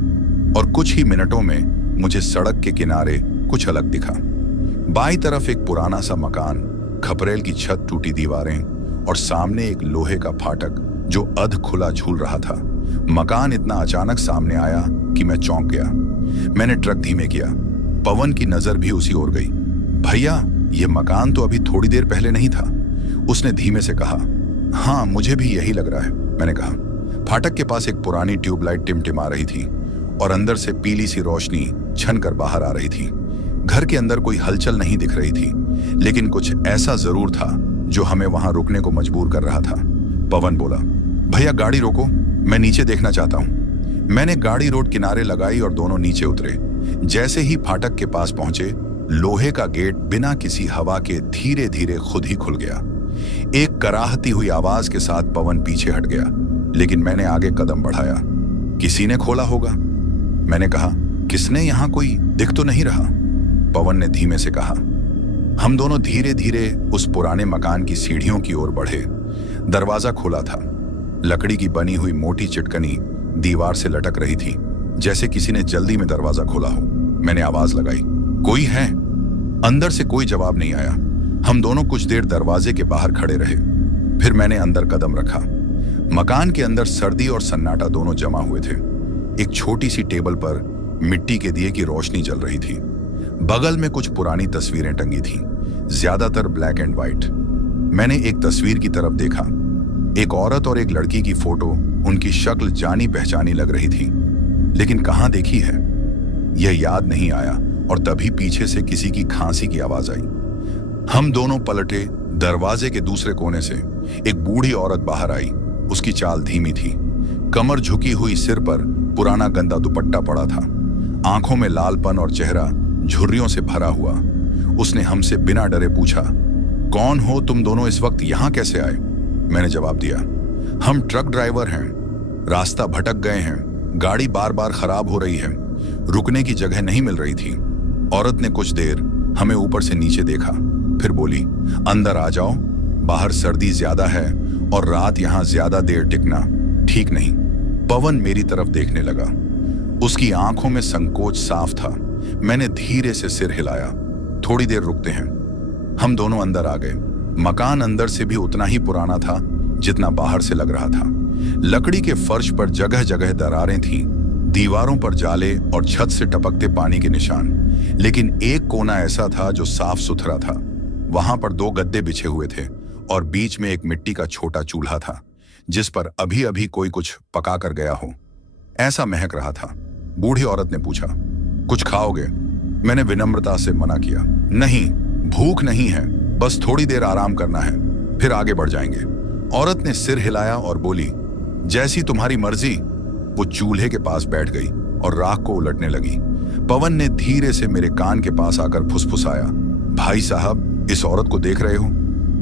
और कुछ ही मिनटों में मुझे सड़क के किनारे कुछ अलग दिखा। बाईं तरफ एक पुराना सा मकान, खपरेल की छत, टूटी दीवारें और सामने एक लोहे का फाटक जो अध खुला झूल रहा था। मकान इतना अचानक सामने आया कि मैं चौंक गया। मैंने ट्रक धीमे किया। पवन की नजर भी उसी ओर गई। भैया, यह मकान तो अभी थोड़ी देर पहले नहीं था, उसने धीमे से कहा। हाँ, मुझे भी यही लग रहा है, मैंने कहा। फाटक के पास एक पुरानी ट्यूबलाइट टिमटिमा रही थी और अंदर से पीली सी रोशनी छनकर बाहर आ रही थी। घर के अंदर कोई हलचल नहीं दिख रही थी, लेकिन कुछ ऐसा जरूर था जो हमें वहां रुकने को मजबूर कर रहा था। पवन बोला, भैया गाड़ी रोको, मैं नीचे देखना चाहता हूं। मैंने गाड़ी रोड किनारे लगाई और दोनों नीचे उतरे। जैसे ही फाटक के पास पहुंचे, लोहे का गेट बिना किसी हवा के धीरे धीरे खुद ही खुल गया। एक कराहती हुई आवाज के साथ पवन पीछे हट गया, लेकिन मैंने आगे कदम बढ़ाया। किसी ने खोला होगा, मैंने कहा। किसने? यहां कोई दिख तो नहीं रहा, पवन ने धीमे से कहा। हम दोनों धीरे धीरे उस पुराने मकान की सीढ़ियों की ओर बढ़े। दरवाजा खुला था। लकड़ी की बनी हुई मोटी चिटकनी दीवार से लटक रही थी, जैसे किसी ने जल्दी में दरवाजा खोला हो। मैंने आवाज लगाई, कोई है? अंदर से कोई जवाब नहीं आया। हम दोनों कुछ देर दरवाजे के बाहर खड़े रहे। फिर मैंने अंदर कदम रखा। मकान के अंदर सर्दी और सन्नाटा दोनों जमा हुए थे। एक छोटी सी टेबल पर मिट्टी के दिए की रोशनी जल रही थी। बगल में कुछ पुरानी तस्वीरें टंगी थीं, ज्यादातर ब्लैक एंड व्हाइट। मैंने एक तस्वीर की तरफ देखा, एक औरत और एक लड़की की फोटो। उनकी शक्ल जानी पहचानी लग रही थी, लेकिन कहां देखी है यह याद नहीं आया। और तभी पीछे से किसी की खांसी की आवाज आई। हम दोनों पलटे। दरवाजे के दूसरे कोने से एक बूढ़ी औरत बाहर आई। उसकी चाल धीमी थी, कमर झुकी हुई, सिर पर पुराना गंदा दुपट्टा पड़ा था, आंखों में लालपन और चेहरा झुर्रियों से भरा हुआ। उसने हमसे बिना डरे पूछा, कौन हो तुम दोनों? इस वक्त यहां कैसे आए? मैंने जवाब दिया, हम ट्रक ड्राइवर हैं, रास्ता भटक गए हैं, गाड़ी बार बार खराब हो रही है, रुकने की जगह नहीं मिल रही थी। औरत ने कुछ देर हमें ऊपर से नीचे देखा, फिर बोली, अंदर आ जाओ, बाहर सर्दी ज्यादा है और रात यहां ज्यादा देर टिकना ठीक नहीं। पवन मेरी तरफ देखने लगा। उसकी आंखों में संकोच साफ था। मैंने धीरे से सिर हिलाया। थोड़ी देर रुकते हैं। हम दोनों अंदर आ गए। मकान अंदर से भी उतना ही पुराना था जितना बाहर से लग रहा था। लकड़ी के फर्श पर जगह जगह दरारें थीं, दीवारों पर जाले और छत से टपकते पानी के निशान। लेकिन एक कोना ऐसा था जो साफ सुथरा था। वहां पर 2 गद्दे बिछे हुए थे और बीच में एक मिट्टी का छोटा चूल्हा था जिस पर अभी अभी कोई कुछ पका कर गया हो, ऐसा महक रहा था। बूढ़ी औरत ने पूछा, कुछ खाओगे? मैंने विनम्रता से मना किया, नहीं, भूख नहीं है, बस थोड़ी देर आराम करना है, फिर आगे बढ़ जाएंगे। औरत ने सिर हिलाया और बोली, जैसी तुम्हारी मर्जी। वो चूल्हे के पास बैठ गई और राख को उलटने लगी। पवन ने धीरे से मेरे कान के पास आकर फुसफुसाया, भाई साहब, इस औरत को देख रहे हो?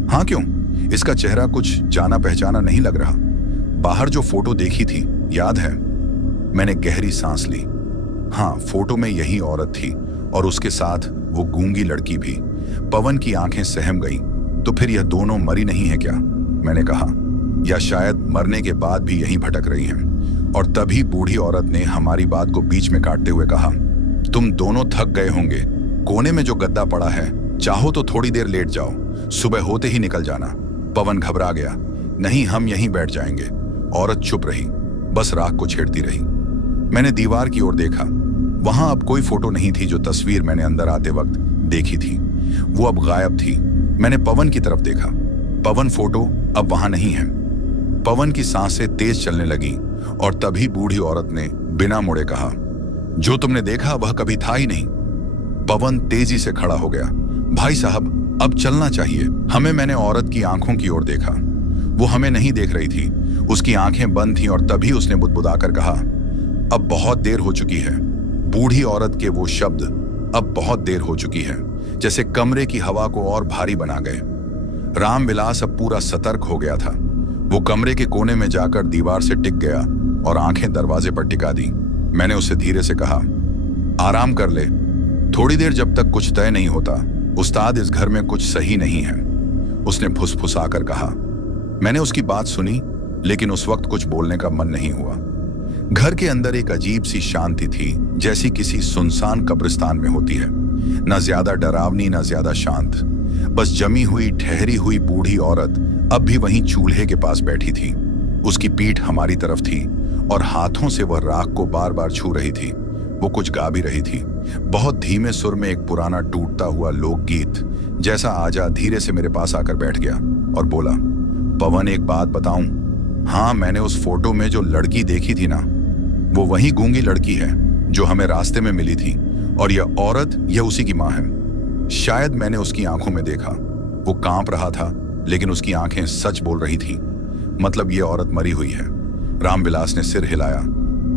हाँ, क्यों? इसका चेहरा कुछ जाना पहचाना नहीं लग रहा। बाहर जो फोटो देखी थी, याद है? मैंने गहरी सांस ली। हाँ, फोटो में यही औरत थी और उसके साथ वो गूंगी लड़की भी। पवन की आंखें सहम गईं। तो फिर यह दोनों मरी नहीं है क्या? मैंने कहा, या शायद मरने के बाद भी यहीं भटक रही हैं। और तभी बूढ़ी औरत ने हमारी बात को बीच में काटते हुए कहा, तुम दोनों थक गए होंगे। कोने में जो गद्दा पड़ा है, चाहो तो थोड़ी देर लेट जाओ, सुबह होते ही निकल जाना। पवन घबरा गया, नहीं, हम यहीं बैठ जाएंगे। औरत चुप रही, बस राख को छेड़ती रही। मैंने दीवार की ओर देखा। वहां अब कोई फोटो नहीं थी जो तस्वीर मैंने अंदर आते वक्त देखी थी। वो अब गायब थी। मैंने पवन की तरफ देखा। पवन फोटो अब वहां नहीं है। पवन की सांसें तेज चलने लगी और तभी बूढ़ी औरत ने बिना मुड़े कहा, जो तुमने देखा वह कभी था ही नहीं। पवन तेजी से खड़ा हो गया, भाई साहब, अब चलना चाहिए हमें। मैंने औरत की आंखों की ओर देखा। वो हमें नहीं देख रही थी, उसकी आंखें बंद थीं और तभी उसने बुदबुदाकर कहा, अब बहुत देर हो चुकी है। बूढ़ी औरत के वो शब्द, अब बहुत देर हो चुकी है, जैसे कमरे की हवा को और भारी बना गए। रामविलास अब पूरा सतर्क हो गया था। वो कमरे के कोने में जाकर दीवार से टिक गया और आंखें दरवाजे पर टिका दी। मैंने उससे धीरे से कहा, आराम कर ले, थोड़ी देर, जब तक कुछ तय नहीं होता। उस्ताद, इस घर में कुछ सही नहीं है, उसने फुसफुसाकर कहा। मैंने उसकी बात सुनी, लेकिन उस वक्त कुछ बोलने का मन नहीं हुआ। घर के अंदर एक अजीब सी शांति थी, जैसी किसी सुनसान कब्रिस्तान में होती है। न ज्यादा डरावनी, न ज्यादा शांत, बस जमी हुई, ठहरी हुई बूढ़ी औरत अब भी वहीं चूल्हे के पास बैठी थी। उसकी पीठ हमारी तरफ थी और हाथों से वह राख को बार बार छू रही थी। वो कुछ गा भी रही थी, बहुत धीमे सुर में, एक पुराना टूटता हुआ लोकगीत जैसा। आजा धीरे से मेरे पास आकर बैठ गया और बोला, पवन, एक बात बताऊं? हाँ, मैंने उस फोटो में जो लड़की देखी थी ना, वो वही गूंगी लड़की है जो हमें रास्ते में मिली थी, और यह औरत, यह उसी की माँ है। शायद मैंने उसकी आंखों में देखा। वो कांप रहा था, लेकिन उसकी आंखें सच बोल रही थी। मतलब ये औरत मरी हुई है। रामविलास ने सिर हिलाया,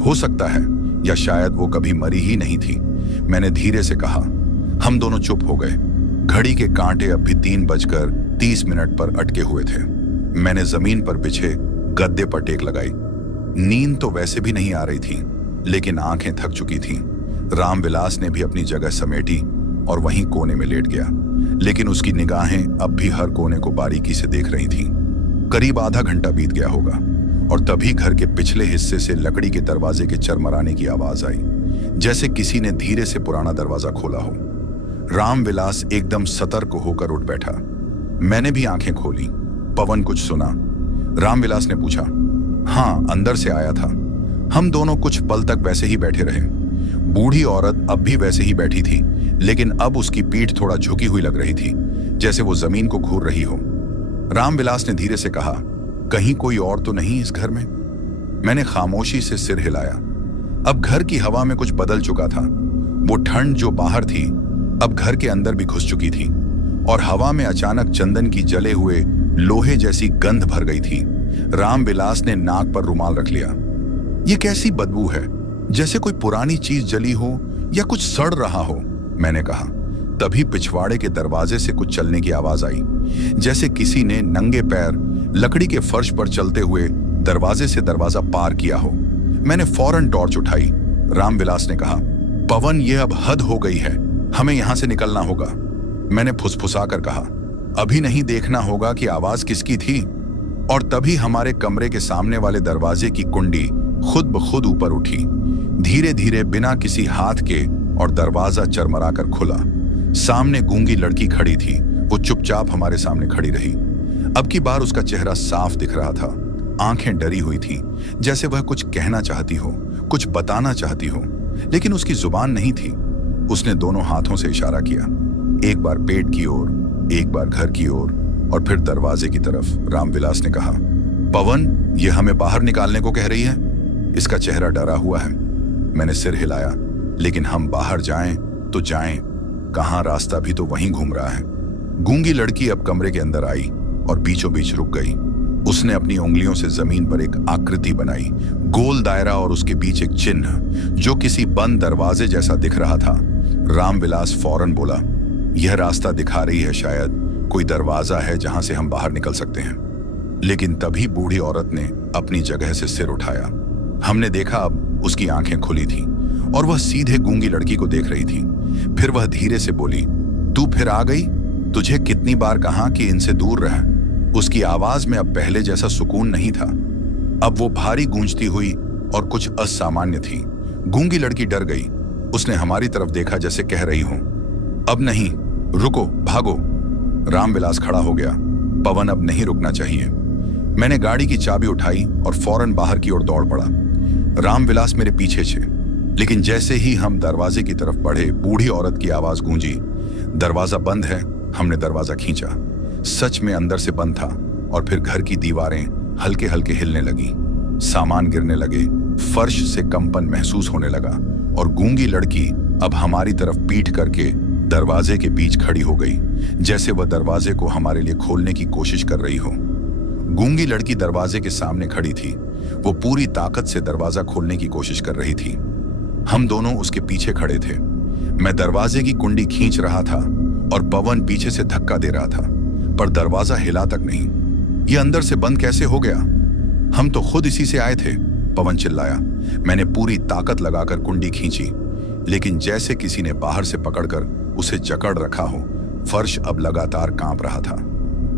हो सकता है, या शायद वो कभी मरी ही नहीं थी। मैंने धीरे से कहा। हम दोनों चुप हो गए। घड़ी के कांटे अब भी 3:30 पर अटके हुए थे। मैंने जमीन पर बिछे गद्दे पर टेक लगाई। नींद तो वैसे भी नहीं आ रही थी, लेकिन आंखें थक चुकी थीं। रामविलास ने भी अपनी जगह समेटी और वहीं कोने में लेट गया, लेकिन उसकी निगाहें अब भी हर कोने को बारीकी से देख रही थीं। करीब आधा घंटा बीत गया होगा और तभी घर के पिछले हिस्से से लकड़ी के दरवाजे के चरमराने की आवाज आई, जैसे किसी ने धीरे से पुराना दरवाजा खोला हो। रामविलास एकदम सतर्क होकर उठ बैठा। मैंने भी आंखें खोली। पवन, कुछ सुना? रामविलास ने पूछा। हाँ, अंदर से आया था। हम दोनों कुछ पल तक वैसे ही बैठे रहे। बूढ़ी औरत अब भी वैसे ही बैठी थी, लेकिन अब उसकी पीठ थोड़ा झुकी हुई लग रही थी, जैसे वो जमीन को घूर रही हो। रामविलास ने धीरे से कहा, कहीं कोई और तो नहीं इस घर में? मैंने खामोशी से सिर हिलाया। अब घर की हवा में कुछ बदल चुका था। वो ठंड जो बाहर थी अब घर के अंदर भी घुस चुकी थी और हवा में अचानक चंदन की जले हुए लोहे जैसी गंध भर गई थी। रामविलास ने नाक पर रुमाल रख लिया। ये कैसी बदबू है, जैसे कोई पुरानी चीज जली हो या कुछ सड़ रहा हो, मैंने कहा। तभी पिछवाड़े के दरवाजे से कुछ चलने की आवाज आई, जैसे किसी ने नंगे पैर लकड़ी के फर्श पर चलते हुए दरवाजे से दरवाजा पार किया हो। मैंने फौरन टॉर्च उठाई। रामविलास ने कहा, पवन, ये अब हद हो गई है, हमें यहां से निकलना होगा। मैंने फुसफुसाकर कहा, अभी नहीं देखना होगा कि आवाज किसकी थी। और तभी हमारे कमरे के सामने वाले दरवाजे की कुंडी खुद ब खुद ऊपर उठी, धीरे धीरे, बिना किसी हाथ के, और दरवाजा चरमराकर खुला। सामने गूंगी लड़की खड़ी थी। वो चुपचाप हमारे सामने खड़ी रही। अब की बार उसका चेहरा साफ दिख रहा था। आंखें डरी हुई थी, जैसे वह कुछ कहना चाहती हो, कुछ बताना चाहती हो, लेकिन उसकी जुबान नहीं थी। उसने दोनों हाथों से इशारा किया, एक बार पेट की ओर एक बार घर की ओर और फिर दरवाजे की तरफ। रामविलास ने कहा, पवन, ये हमें बाहर निकालने को कह रही है? इसका चेहरा डरा हुआ है। मैंने सिर हिलाया, लेकिन हम बाहर जाएं तो जाएं कहां? रास्ता भी तो वहीं घूम रहा है। गूंगी लड़की अब कमरे के अंदर आई और बीचों बीच रुक गई। उसने अपनी उंगलियों से जमीन पर एक आकृति बनाई, गोल दायरा और उसके बीच एक चिन्ह जो किसी बंद दरवाजे जैसा दिख रहा था। रामविलास फौरन बोला, यह रास्ता दिखा रही है, शायद कोई दरवाजा है जहां से हम बाहर निकल सकते हैं। लेकिन तभी बूढ़ी औरत ने अपनी जगह से सिर उठाया। हमने देखा अब उसकी आंखें खुली थीं और वह सीधे गूंगी लड़की को देख रही थी। फिर वह धीरे से बोली, तू फिर आ गई? तुझे कितनी बार कहा कि इनसे दूर रह। उसकी आवाज में अब पहले जैसा सुकून नहीं था। अब वो भारी गूंजती हुई और कुछ असामान्य थी। गूंगी लड़की डर गई। उसने हमारी तरफ देखा जैसे कह रही हो, अब नहीं, रुको, भागो। रामविलास खड़ा हो गया। पवन, अब नहीं रुकना चाहिए। मैंने गाड़ी की चाबी उठाई और फौरन बाहर की ओर दौड़ पड़ा। रामविलास मेरे पीछे थे, लेकिन जैसे ही हम दरवाजे की तरफ बढ़े, बूढ़ी औरत की आवाज गूंजी, दरवाजा बंद है। हमने दरवाजा खींचा। सच में अंदर से बंद था और फिर घर की दीवारें हल्के हल्के हिलने लगी, सामान गिरने लगे, फर्श से कंपन महसूस होने लगा और गूंगी लड़की अब हमारी तरफ पीठ करके दरवाजे के बीच खड़ी हो गई, जैसे वह दरवाजे को हमारे लिए खोलने की कोशिश कर रही हो। गूंगी लड़की दरवाजे के सामने खड़ी थी। वो पूरी ताकत से दरवाजा खोलने की कोशिश कर रही थी। हम दोनों उसके पीछे खड़े थे। मैं दरवाजे की कुंडी खींच रहा था और पवन पीछे से धक्का दे रहा था, पर दरवाजा हिला तक नहीं। ये अंदर से बंद कैसे हो गया? हम तो खुद इसी से आए थे, पवन चिल्लाया। मैंने पूरी ताकत लगाकर कुंडी खींची, लेकिन जैसे किसी ने बाहर से पकड़कर उसे जकड़ रखा हो। फर्श अब लगातार कांप रहा था।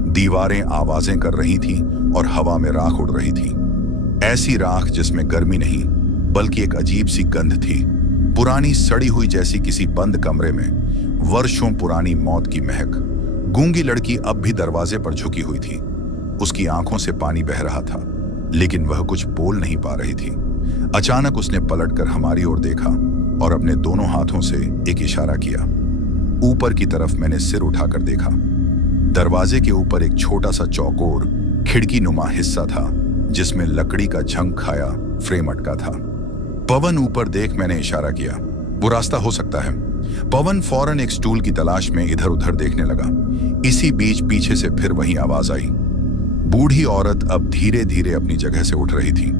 दीवारें आवाजें कर रही थीं और हवा में राख उड़ रही थी। ऐसी राख जिसमें गर्मी नहीं, बल्कि एक अजीब सी गंध थी, पुरानी सड़ी हुई जैसी, किसी बंद कमरे में वर्षों पुरानी मौत की महक। गूंगी लड़की अब भी दरवाजे पर झुकी हुई थी। उसकी आंखों से पानी बह रहा था, लेकिन वह कुछ बोल नहीं पा रही थी। अचानक उसने पलटकर हमारी ओर देखा और अपने दोनों हाथों से एक इशारा किया। ऊपर की तरफ मैंने सिर उठाकर देखा। दरवाजे के ऊपर एक छोटा सा चौकोर खिड़की नुमा हिस्सा था, जिसमें लकड़ी का झंग खाया फ्रेम अटका था। पवन, ऊपर देख, मैंने इशारा किया। वो रास्ता हो सकता है। पवन फौरन एक स्टूल की तलाश में इधर उधर देखने लगा। इसी बीच पीछे से फिर वही आवाज आई। बूढ़ी औरत अब धीरे धीरे अपनी जगह से उठ रही थी।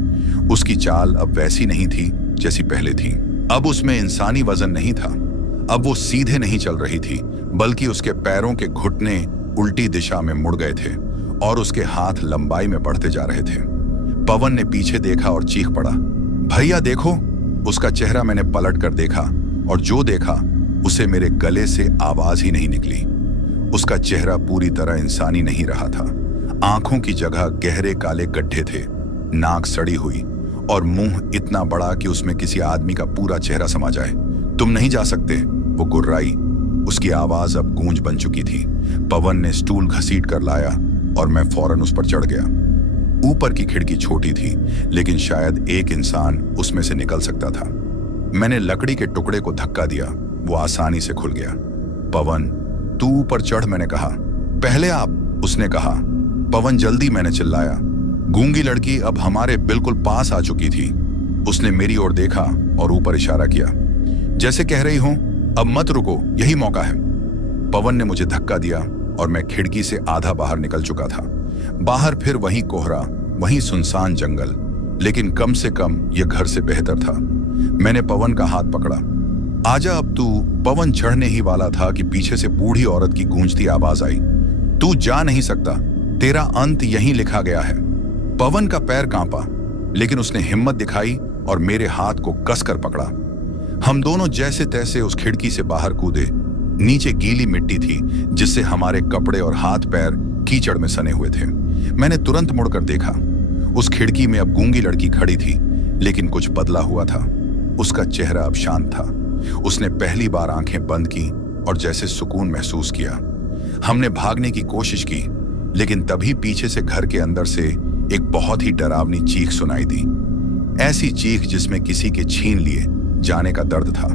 उसकी चाल अब वैसी नहीं थी जैसी पहले थी। अब उसमें इंसानी वजन नहीं था। अब वो सीधे नहीं चल रही थी, बल्कि उसके पैरों के घुटने उल्टी दिशा में मुड़ गए थे और उसके हाथ लंबाई में बढ़ते जा रहे थे। पवन ने पीछे देखा और चीख पड़ा, भैया देखो। उसका चेहरा मैंने पलट कर देखा और जो देखा उसे मेरे गले से आवाज ही नहीं निकली। उसका चेहरा पूरी तरह इंसानी नहीं रहा था। आंखों की जगह गहरे काले गड्ढे थे, नाक सड़ी हुई और मुंह इतना बड़ा कि उसमें किसी आदमी का पूरा चेहरा समा जाए। तुम नहीं जा सकते, वो गुर्राई। उसकी आवाज अब गूंज बन चुकी थी। पवन ने स्टूल घसीट कर लाया और मैं फौरन उस पर चढ़ गया। ऊपर की खिड़की छोटी थी, लेकिन शायद एक इंसान उसमें से निकल सकता था। मैंने लकड़ी के टुकड़े को धक्का दिया, वो आसानी से खुल गया। पवन, तू ऊपर चढ़, मैंने कहा। पहले आप, उसने कहा। पवन, जल्दी, मैंने चिल्लाया। गूंगी लड़की अब हमारे बिल्कुल पास आ चुकी थी। उसने मेरी ओर देखा और ऊपर इशारा किया, जैसे कह रही हूं, अब मत रुको, यही मौका है। पवन ने मुझे धक्का दिया और मैं खिड़की से आधा बाहर निकल चुका था। बाहर फिर वही कोहरा, वही सुनसान जंगल, लेकिन कम से कम यह घर से बेहतर था। मैंने पवन का हाथ पकड़ा। आजा अब तू। पवन चढ़ने ही वाला था कि पीछे से बूढ़ी औरत की गूंजती आवाज आई, तू जा नहीं सकता, तेरा अंत यहीं लिखा गया है। पवन का पैर कांपा, लेकिन उसने हिम्मत दिखाई और मेरे हाथ को कसकर पकड़ा। हम दोनों जैसे तैसे उस खिड़की से बाहर कूदे। नीचे गीली मिट्टी थी, जिससे हमारे कपड़े और हाथ पैर कीचड़ में सने हुए थे। मैंने तुरंत मुड़कर देखा। उस खिड़की में अब गूंगी लड़की खड़ी थी, लेकिन कुछ बदला हुआ था। उसका चेहरा अब शांत था। उसने पहली बार आंखें बंद की और जैसे सुकून महसूस किया। हमने भागने की कोशिश की, लेकिन तभी पीछे से घर के अंदर से एक बहुत ही डरावनी चीख सुनाई दी। ऐसी चीख जिसमें किसी के छीन लिए जाने का दर्द था।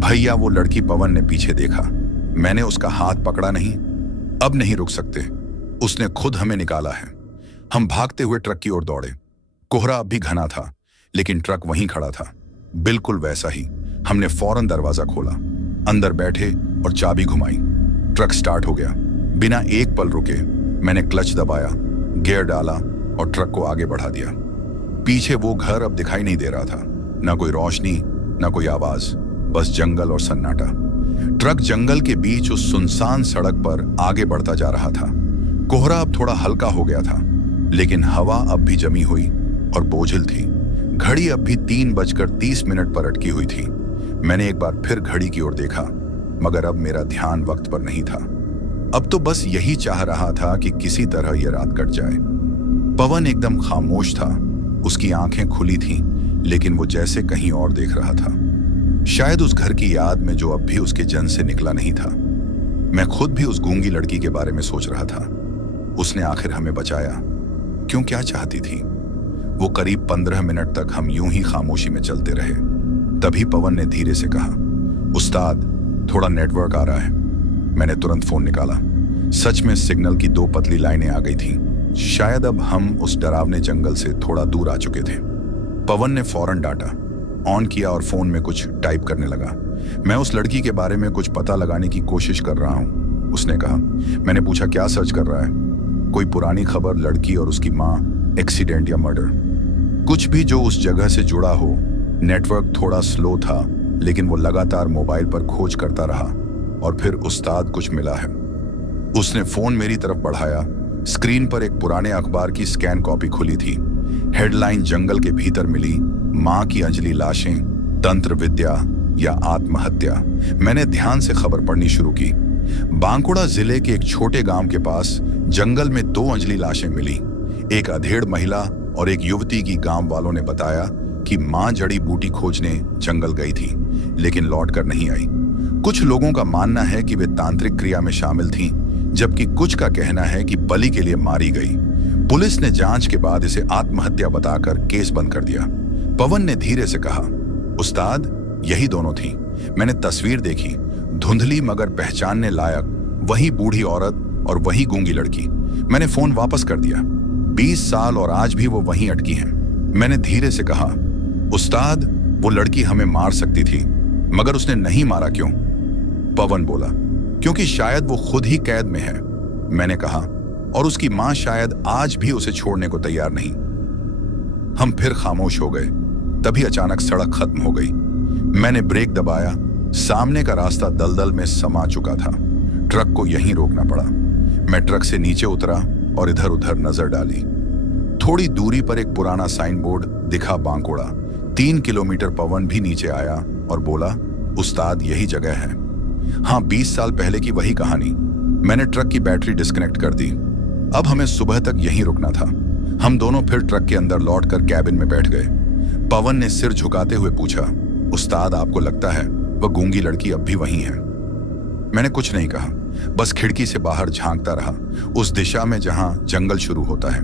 भैया, वो लड़की। पवन ने पीछे देखा। मैंने उसका हाथ पकड़ा नहीं, अब नहीं रुक सकते, उसने खुद हमें निकाला है। हम भागते हुए ट्रक की ओर दौड़े। कोहरा अब भी घना था, लेकिन ट्रक वहीं खड़ा था, बिल्कुल वैसा ही। हमने फौरन दरवाजा खोला, अंदर बैठे और चाबी घुमाई। ट्रक स्टार्ट हो गया। बिना एक पल रुके मैंने क्लच दबाया, गियर डाला और ट्रक को आगे बढ़ा दिया। पीछे वो घर अब दिखाई नहीं दे रहा था, ना कोई रोशनी, ना कोई आवाज, बस जंगल और सन्नाटा। ट्रक जंगल के बीच उस सुनसान सड़क पर आगे बढ़ता जा रहा था। कोहरा अब थोड़ा हल्का हो गया था, लेकिन हवा अब भी जमी हुई और बोझिल थी। घड़ी अब भी 3:30 पर अटकी हुई थी। मैंने एक बार फिर घड़ी की ओर देखा, मगर अब मेरा ध्यान वक्त पर नहीं था। अब तो बस यही चाह रहा था कि किसी तरह यह रात कट जाए। पवन एकदम खामोश था, उसकी आंखें खुली थीं, लेकिन वो जैसे कहीं और देख रहा था, शायद उस घर की याद में जो अब भी उसके जन से निकला नहीं था। मैं खुद भी उस गूंगी लड़की के बारे में सोच रहा था। उसने आखिर हमें बचाया क्यों? क्या चाहती थी वो? करीब 15 मिनट तक हम यूं ही खामोशी में चलते रहे। तभी पवन ने धीरे से कहा, उस्ताद, थोड़ा नेटवर्क आ रहा है। मैंने तुरंत फोन निकाला। सच में सिग्नल की 2 पतली लाइनें आ गई थीं। शायद अब हम उस डरावने जंगल से थोड़ा दूर आ चुके थे। पवन ने फौरन डाटा ऑन किया और फोन में कुछ टाइप करने लगा। मैं उस लड़की के बारे में कुछ पता लगाने की कोशिश कर रहा हूं, उसने कहा। मैंने पूछा, क्या सर्च कर रहा है? कोई पुरानी खबर, लड़की और उसकी माँ, एक्सीडेंट या मर्डर? कुछ भी जो उस जगह से जुड़ा हो। नेटवर्क थोड़ा स्लो था, लेकिन वो लगातार मोबाइल पर खोज करता रहा और फिर उस्ताद, कुछ मिला है। उसने फोन मेरी तरफ बढ़ाया। स्क्रीन पर एक पुराने अखबार की स्कैन कॉपी खुली थी। हेडलाइन जंगल के भीतर मिली, मां की अंजलि लाशें, तंत्र विद्या या आत्महत्या। मैंने ध्यान से खबर पढ़नी शुरू की। बांकुड़ा जिले के एक छोटे गांव के पास जंगल में 2 अंजलि लाशें मिली। एक अधेड़ महिला और एक युवती की गांव वालों ने बताया कि मां जड़ी बूटी खोजने जंगल गई थी, लेकिन लौट कर नहीं आई। कुछ लोगों का मानना है कि वे तांत्रिक क्रिया में शामिल थीं, जबकि कुछ का कहना है कि बलि के लिए मारी गई। पुलिस ने जांच के बाद इसे आत्महत्या बताकर केस बंद कर दिया। पवन ने धीरे से कहा, उस्ताद, यही दोनों थी। मैंने तस्वीर देखी, धुंधली मगर पहचानने लायक, वही बूढ़ी औरत और वही गूंगी लड़की। मैंने फोन वापस कर दिया। 20 साल और आज भी वो वहीं अटकी हैं। मैंने धीरे से कहा, उस्ताद, वो लड़की हमें मार सकती थी, मगर उसने नहीं मारा क्यों? पवन बोला, क्योंकि शायद वो खुद ही कैद में है। मैंने कहा, और उसकी मां शायद आज भी उसे छोड़ने को तैयार नहीं। हम फिर खामोश हो गए। तभी अचानक सड़क खत्म हो गई। मैंने ब्रेक दबाया। सामने का रास्ता दलदल में समा चुका था। ट्रक को यहीं रोकना पड़ा। मैं ट्रक से नीचे उतरा और इधर उधर नजर डाली। थोड़ी दूरी पर एक पुराना साइन बोर्ड दिखा, बांकुड़ा। 3 किलोमीटर। पवन भी नीचे आया और बोला, उस्ताद, यही जगह है। हाँ, 20 साल पहले की वही कहानी। मैंने ट्रक की बैटरी डिस्कनेक्ट कर दी। अब हमें सुबह तक यहीं रुकना था। हम दोनों फिर ट्रक के अंदर लौटकर कैबिन में बैठ गए। पवन ने सिर झुकाते हुए पूछा, उस्ताद, आपको लगता है वह गूंगी लड़की अब भी वहीं है? मैंने कुछ नहीं कहा, बस खिड़की से बाहर झांकता रहा, उस दिशा में जहां जंगल शुरू होता है।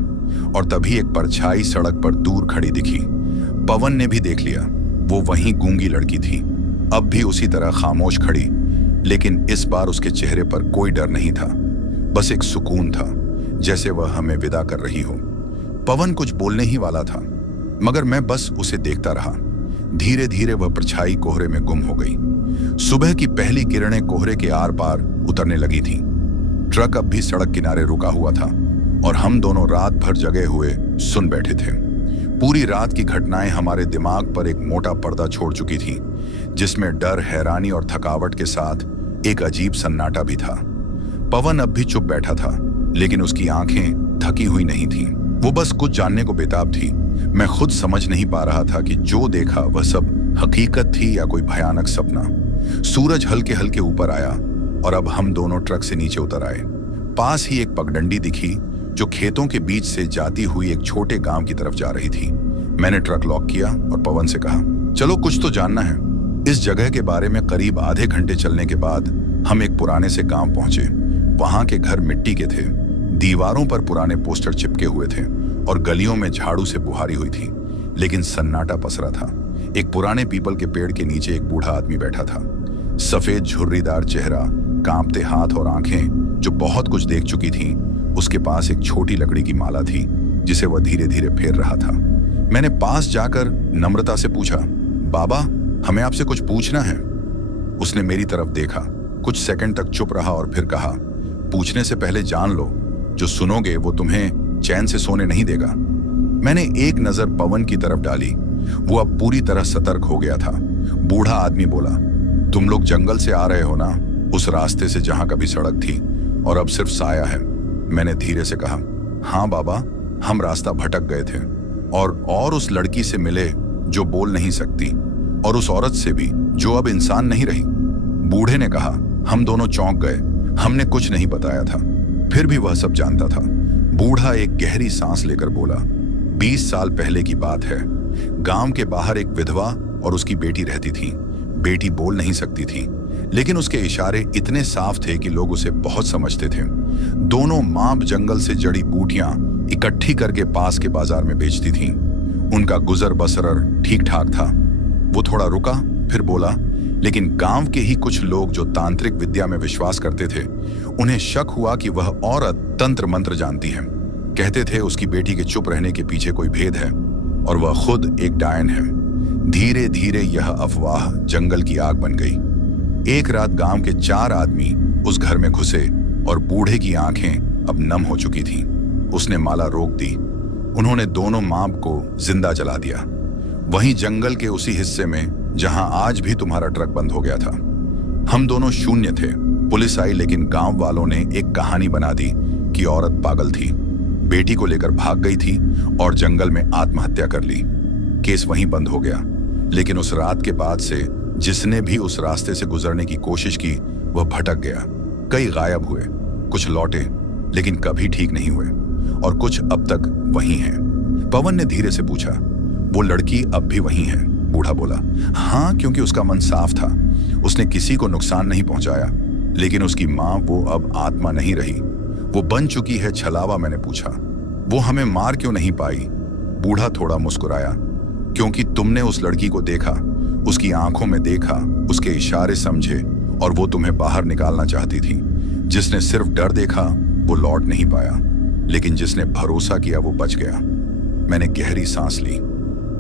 और तभी एक परछाई सड़क पर दूर खड़ी दिखी। पवन ने भी देख लिया, वो वहीं गूंगी लड़की थी, अब भी उसी तरह खामोश खड़ी, लेकिन इस बार उसके चेहरे पर कोई डर नहीं था, बस एक सुकून था, जैसे वह हमें विदा कर रही हो। पवन कुछ बोलने ही वाला था, मगर मैं बस उसे देखता रहा। धीरे धीरे वह परछाई कोहरे में गुम हो गई। सुबह की पहली किरणें कोहरे के आर पार उतरने लगी थीं। ट्रक अब भी सड़क किनारे रुका हुआ था और हम दोनों रात भर जगे हुए सुन बैठे थे। पूरी रात की घटनाएं हमारे दिमाग पर एक मोटा पर्दा छोड़ चुकी थी, जिसमें डर, हैरानी और थकावट के साथ एक अजीब सन्नाटा भी था। पवन अब भी चुप बैठा था, लेकिन उसकी आंखें थकी हुई नहीं थीं। वो बस कुछ जानने को बेताब थी। मैं खुद समझ नहीं पा रहा था कि जो देखा वह सब हकीकत थी या कोई भयानक सपना। सूरज हल्के हल्के ऊपर आया और अब हम दोनों ट्रक से नीचे उतर आए। पास ही एक पगडंडी दिखी जो खेतों के बीच से जाती हुई एक छोटे गांव की तरफ जा रही थी। मैंने ट्रक लॉक किया और पवन से कहा, चलो, कुछ तो जानना है। इस जगह के बारे में करीब आधे घंटे चलने के बाद हम एक पुराने से गांव पहुंचे। वहां के घर मिट्टी के थे, दीवारों पर पुराने पोस्टर चिपके हुए थे और गलियों में झाड़ू से बुहारी हुई थी, लेकिन सन्नाटा पसरा था। एक पुराने पीपल के पेड़ के नीचे एक बूढ़ा आदमी बैठा था। सफेद झुर्रीदार चेहरा, कांपते हाथ और आंखें जो बहुत कुछ देख चुकी थी, उसके पास एक छोटी लकड़ी की माला थी जिसे वह धीरे धीरे फेर रहा था। मैंने पास जाकर नम्रता से पूछा, बाबा, हमें आपसे कुछ पूछना है। उसने मेरी तरफ देखा, कुछ सेकंड तक चुप रहा और फिर कहा, पूछने से पहले जान लो, जो सुनोगे वो तुम्हें चैन से सोने नहीं देगा। मैंने एक नजर पवन की तरफ डाली। वो अब पूरी तरह सतर्क हो गया था। बूढ़ा आदमी बोला, तुम लोग जंगल से आ रहे हो ना, उस रास्ते से जहां कभी सड़क थी और अब सिर्फ साया है। मैंने धीरे से कहा, हाँ बाबा, हम रास्ता भटक गए थे और उस लड़की से मिले जो बोल नहीं सकती, और उस औरत से भी जो अब इंसान नहीं रही। बूढ़े ने कहा, हम दोनों चौंक गए। हमने कुछ नहीं बताया था, फिर भी वह सब जानता था। बूढ़ा एक गहरी सांस लेकर बोला, 20 साल पहले की बात है। गांव के बाहर एक विधवा और उसकी बेटी रहती थी। बेटी बोल नहीं सकती थी, लेकिन उसके इशारे इतने साफ थे कि लोग उसे बहुत समझते थे। दोनों मां जंगल से जड़ी बूटियां इकट्ठी करके पास के बाजार में बेचती थीं। उनका गुजर बसर ठीक ठाक था। वो थोड़ा रुका, फिर बोला, लेकिन गांव के ही कुछ लोग जो तांत्रिक विद्या में विश्वास करते थे, उन्हें शक हुआ कि वह औरत तंत्र मंत्र जानती है। कहते थे उसकी बेटी के चुप रहने के पीछे कोई भेद है और वह खुद एक डायन है। धीरे धीरे यह अफवाह जंगल की आग बन गई। एक रात गांव के 4 आदमी उस घर में घुसे और बूढ़े की आंखें अब नम हो चुकी थीं। उसने माला रोक दी। उन्होंने दोनों मां को जिंदा जला दिया, वहीं जंगल के उसी हिस्से में जहां आज भी तुम्हारा ट्रक बंद हो गया था। हम दोनों शून्य थे। पुलिस आई, लेकिन गांव वालों ने एक कहानी बना दी कि औरत पागल थी, बेटी को लेकर भाग गई थी और जंगल में आत्महत्या कर ली। केस वहीं बंद हो गया। लेकिन उस रात के बाद से जिसने भी उस रास्ते से गुजरने की कोशिश की, वह भटक गया। कई गायब हुए, कुछ लौटे लेकिन कभी ठीक नहीं हुए, और कुछ अब तक वहीं हैं। पवन ने धीरे से पूछा, वो लड़की अब भी वहीं है? बूढ़ा बोला, हाँ, क्योंकि उसका मन साफ था। उसने किसी को नुकसान नहीं पहुंचाया। लेकिन उसकी मां, वो अब आत्मा नहीं रही, वो बन चुकी है छलावा। मैंने पूछा, वो हमें मार क्यों नहीं पाई? बूढ़ा थोड़ा मुस्कुराया, क्योंकि तुमने उस लड़की को देखा, उसकी आंखों में देखा, उसके इशारे समझे, और वो तुम्हें बाहर निकालना चाहती थी। जिसने सिर्फ डर देखा वो लौट नहीं पाया, लेकिन जिसने भरोसा किया वो बच गया। मैंने गहरी सांस ली।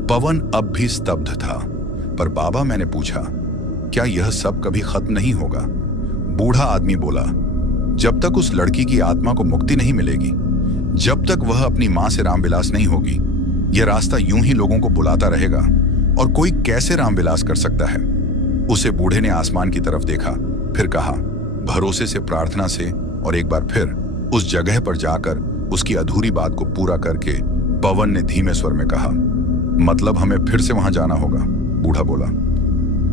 पवन अब भी स्तब्ध था। पर बाबा, मैंने पूछा, क्या यह सब कभी खत्म नहीं होगा? बूढ़ा आदमी बोला, जब तक उस लड़की की आत्मा को मुक्ति नहीं मिलेगी, जब तक वह अपनी मां से रामविलास नहीं होगी, यह रास्ता यूं ही लोगों को बुलाता रहेगा। और कोई कैसे रामविलास कर सकता है? उसे बूढ़े ने आसमान की तरफ देखा, फिर कहा, भरोसे से, प्रार्थना से, और एक बार फिर उस जगह पर जाकर उसकी अधूरी बात को पूरा करके पवन ने धीमे स्वर में कहा, मतलब हमें फिर से वहां जाना होगा? बूढ़ा बोला,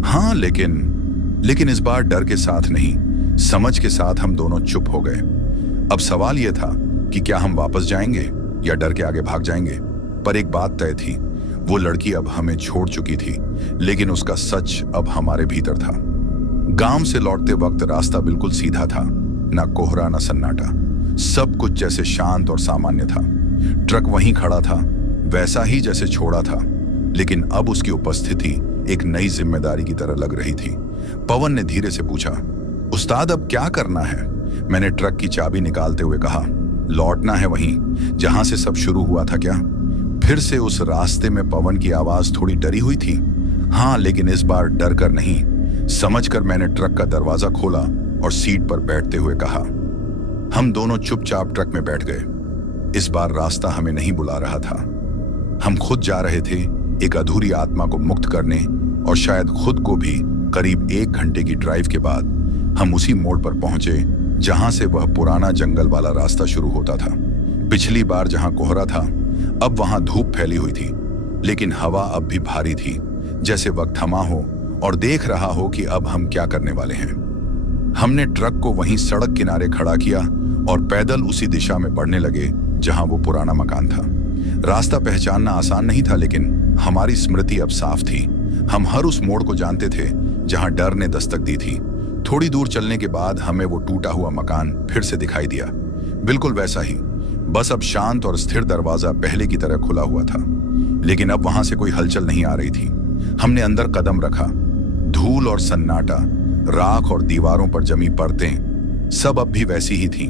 हाँ, लेकिन इस बार डर के साथ नहीं, समझ के साथ। हम दोनों चुप हो गए। अब सवाल यह था कि क्या हम वापस जाएंगे या डर के आगे भाग जाएंगे। पर एक बात तय थी, वो लड़की अब हमें छोड़ चुकी थी, लेकिन उसका सच अब हमारे भीतर था। गांव से लौटते वक्त रास्ता बिल्कुल सीधा था, ना कोहरा ना सन्नाटा, सब कुछ जैसे शांत और सामान्य था। ट्रक वहीं खड़ा था, वैसा ही जैसे छोड़ा था, लेकिन अब उसकी उपस्थिति एक नई जिम्मेदारी की तरह लग रही थी। पवन ने धीरे से पूछा, उस्ताद, अब क्या करना है? मैंने ट्रक की चाबी निकालते हुए कहा, लौटना है वहीं जहां से सब शुरू हुआ था। क्या? फिर से उस रास्ते में पवन की आवाज थोड़ी डरी हुई थी। हाँ, लेकिन इस बार डर कर नहीं, समझकर। मैंने ट्रक का दरवाजा खोला और सीट पर बैठते हुए कहा। हम दोनों चुपचाप ट्रक में बैठ गए। इस बार रास्ता हमें नहीं बुला रहा था, हम खुद जा रहे थे, एक अधूरी आत्मा को मुक्त करने, और शायद खुद को भी। करीब 1 घंटे की ड्राइव के बाद हम उसी मोड़ पर पहुंचे जहां से वह पुराना जंगल वाला रास्ता शुरू होता था। पिछली बार जहां कोहरा था, अब वहां धूप फैली हुई थी, लेकिन हवा अब भी भारी थी, जैसे वक्त थमा हो और देख रहा हो कि अब हम क्या करने वाले हैं। हमने ट्रक को वहीं सड़क किनारे खड़ा किया और पैदल उसी दिशा में बढ़ने लगे जहां वो पुराना मकान था। रास्ता पहचानना आसान नहीं था, लेकिन हमारी स्मृति अब साफ थी। हम हर उस मोड़ को जानते थे जहां डर ने दस्तक दी थी। थोड़ी दूर चलने के बाद हमें वो टूटा हुआ मकान फिर से दिखाई दिया, बिल्कुल वैसा ही, बस अब शांत और स्थिर दरवाजा पहले की तरह खुला हुआ था। लेकिन अब वहां से कोई हलचल नहीं आ रही थी। हमने अंदर कदम रखा। धूल और सन्नाटा, राख और दीवारों पर जमी परतें, सब अब भी वैसी ही थी,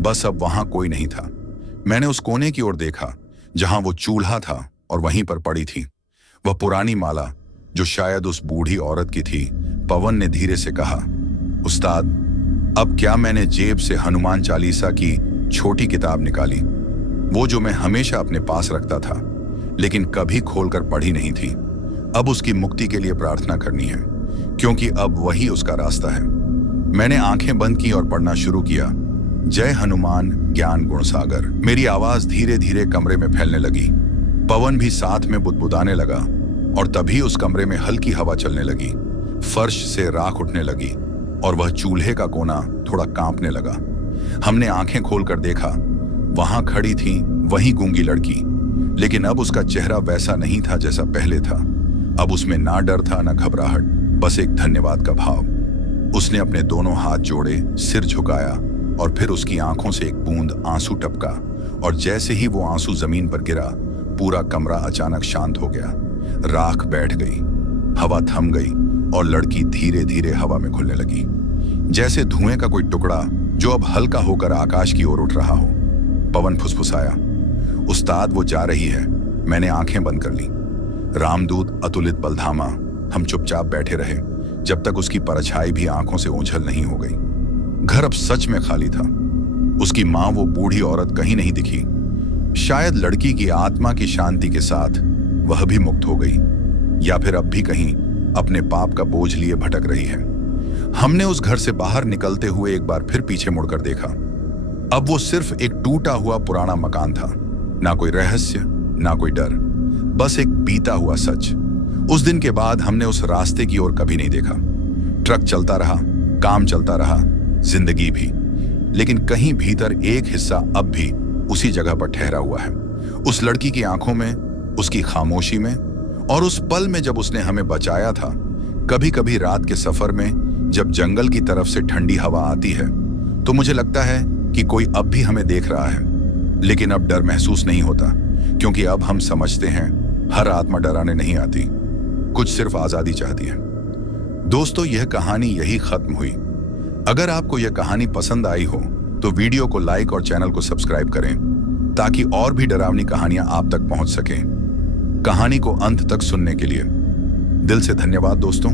बस अब वहां कोई नहीं था। मैंने उस कोने की ओर देखा जहां वो चूल्हा था और वहीं पर पड़ी थी वह पुरानी माला जो शायद उस बूढ़ी औरत की थी। पवन ने धीरे से कहा, उस्ताद, अब क्या? मैंने जेब से हनुमान चालीसा की छोटी किताब निकाली, वो जो मैं हमेशा अपने पास रखता था लेकिन कभी खोलकर पढ़ी नहीं थी। अब उसकी मुक्ति के लिए प्रार्थना करनी है, क्योंकि अब वही उसका रास्ता है। मैंने आंखें बंद की और पढ़ना शुरू किया। जय हनुमान ज्ञान गुण सागर। मेरी आवाज धीरे धीरे कमरे में फैलने लगी। पवन भी साथ में बुदबुदाने लगा और तभी उस कमरे में हल्की हवा चलने लगी। फर्श से राख उठने लगी और वह चूल्हे का कोना थोड़ा कांपने लगा। हमने आंखें खोलकर देखा, वहां खड़ी थी वही गूंगी लड़की, लेकिन अब उसका चेहरा वैसा नहीं था जैसा पहले था। अब उसमें ना डर था ना घबराहट, बस एक धन्यवाद का भाव। उसने अपने दोनों हाथ जोड़े, सिर झुकाया और फिर उसकी आंखों से एक बूंद आंसू टपका और जैसे ही वो आंसू जमीन पर गिरा, पूरा कमरा अचानक शांत हो गया। राख बैठ गई, हवा थम गई और लड़की धीरे धीरे हवा में घुलने लगी, जैसे धुएं का कोई टुकड़ा जो अब हल्का होकर आकाश की ओर उठ रहा हो। पवन फुसफुसाया, उस्ताद, वो जा रही है। मैंने आंखें बंद कर ली। रामदूत अतुलित बलधामा। हम चुपचाप बैठे रहे जब तक उसकी परछाई भी आंखों से ओझल नहीं हो गई। घर अब सच में खाली था। उसकी मां, वो बूढ़ी औरत, कहीं नहीं दिखी। शायद लड़की की आत्मा की शांति के साथ वह भी मुक्त हो गई, या फिर अब भी कहीं अपने पाप का बोझ लिए भटक रही है। हमने उस घर से बाहर निकलते हुए एक बार फिर पीछे मुड़कर देखा। अब वो सिर्फ एक टूटा हुआ पुराना मकान था, ना कोई रहस्य, ना कोई डर, बस एक बीता हुआ सच। उस दिन के बाद हमने उस रास्ते की ओर कभी नहीं देखा। ट्रक चलता रहा, काम चलता रहा, जिंदगी भी, लेकिन कहीं भीतर एक हिस्सा अब भी उसी जगह पर ठहरा हुआ है। उस लड़की की आंखों में, उसकी खामोशी में और उस पल में जब उसने हमें बचाया था। कभी कभी रात के सफर में जब जंगल की तरफ से ठंडी हवा आती है तो मुझे लगता है कि कोई अब भी हमें देख रहा है, लेकिन अब डर महसूस नहीं होता, क्योंकि अब हम समझते हैं हर आत्मा डराने नहीं आती, कुछ सिर्फ आजादी चाहती है। दोस्तों, यह कहानी यही खत्म हुई। अगर आपको यह कहानी पसंद आई हो तो वीडियो को लाइक और चैनल को सब्सक्राइब करें ताकि और भी डरावनी कहानियां आप तक पहुंच सकें। कहानी को अंत तक सुनने के लिए दिल से धन्यवाद दोस्तों।